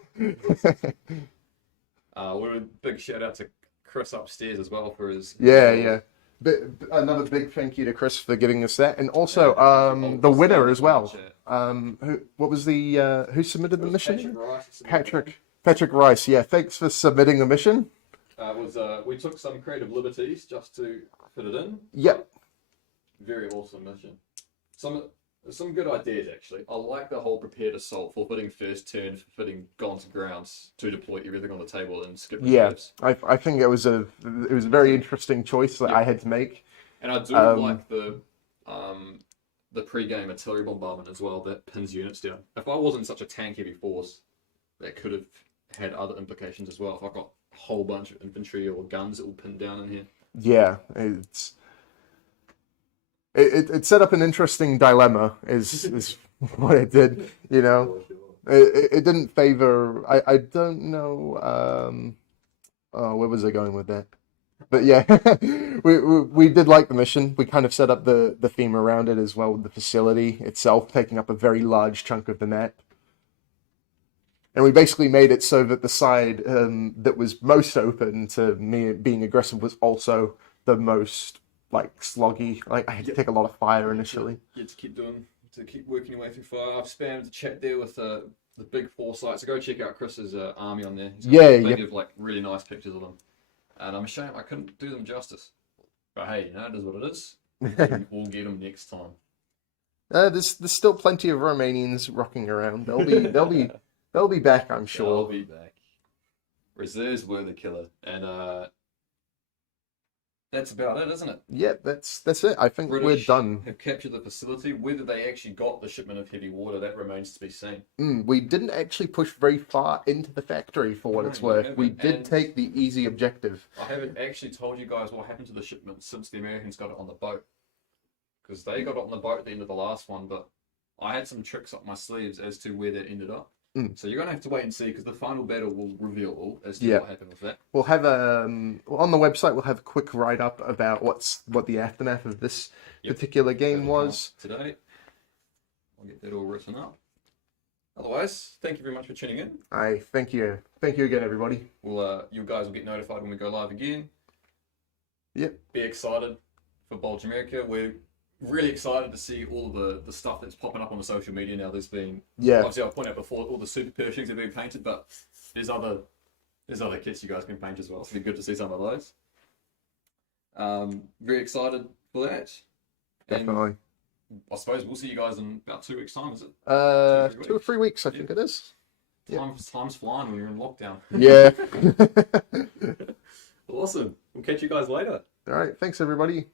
A big shout out to Chris upstairs as well for his... Yeah. Another big thank you to Chris for giving us that, and also the winner as well. Who submitted the mission? Patrick Rice. Yeah, thanks for submitting the mission. We took some creative liberties just to fit it in. Yep. Very awesome mission. Some good ideas actually. I like the whole prepared assault, forfeiting first turn, forfeiting gone to grounds to deploy everything on the table and skip reserves. Yeah, I think it was a very interesting choice that I had to make. And I do like the pre-game artillery bombardment as well that pins units down. If I wasn't such a tank heavy force, that could have had other implications as well. If I got whole bunch of infantry or guns all pinned down in here. Yeah, it set up an interesting dilemma. Is what it did. You know, it didn't favor. I don't know. Oh, where was I going with that? But yeah, we did like the mission. We kind of set up the theme around it as well, with the facility itself taking up a very large chunk of the map. And we basically made it so that the side that was most open to me being aggressive was also the most like sloggy. Like I had to take a lot of fire initially. You have to keep working your way through fire. I've spammed the chat there with the big foresight. So go check out Chris's army on there. He's got plenty of like really nice pictures of them. And I'm ashamed I couldn't do them justice. But hey, it is what it is. We'll get them next time. There's still plenty of Romanians rocking around. They'll be back, I'm sure. They'll be back. Reserves were the killer, and that's about it, isn't it? Yeah, that's it. I think we're done. Have captured the facility. Whether they actually got the shipment of heavy water, that remains to be seen. We didn't actually push very far into the factory for what it's worth. We did take the easy objective. I haven't actually told you guys what happened to the shipment since the Americans got it on the boat. Because they got it on the boat at the end of the last one, but I had some tricks up my sleeves as to where that ended up. So you're going to have to wait and see, because the final battle will reveal all as to what happened with that. We'll have on the website. We'll have a quick write up about what the aftermath of this particular game was today. I'll get that all written up. Otherwise, thank you very much for tuning in. I thank you again, everybody. You guys will get notified when we go live again. Yep. Be excited for Bulge America. We're really excited to see all the stuff that's popping up on the social media now. There's been obviously I'll point out before all the super Pershings have been painted, but there's other kits you guys can paint as well. So it'll be good to see some of those. Very excited for that. Definitely. And I suppose we'll see you guys in about 2 weeks' time, is it? 2 or 3 weeks, I think it is. Time's flying when you're in lockdown. Yeah. Awesome. We'll catch you guys later. All right. Thanks, everybody.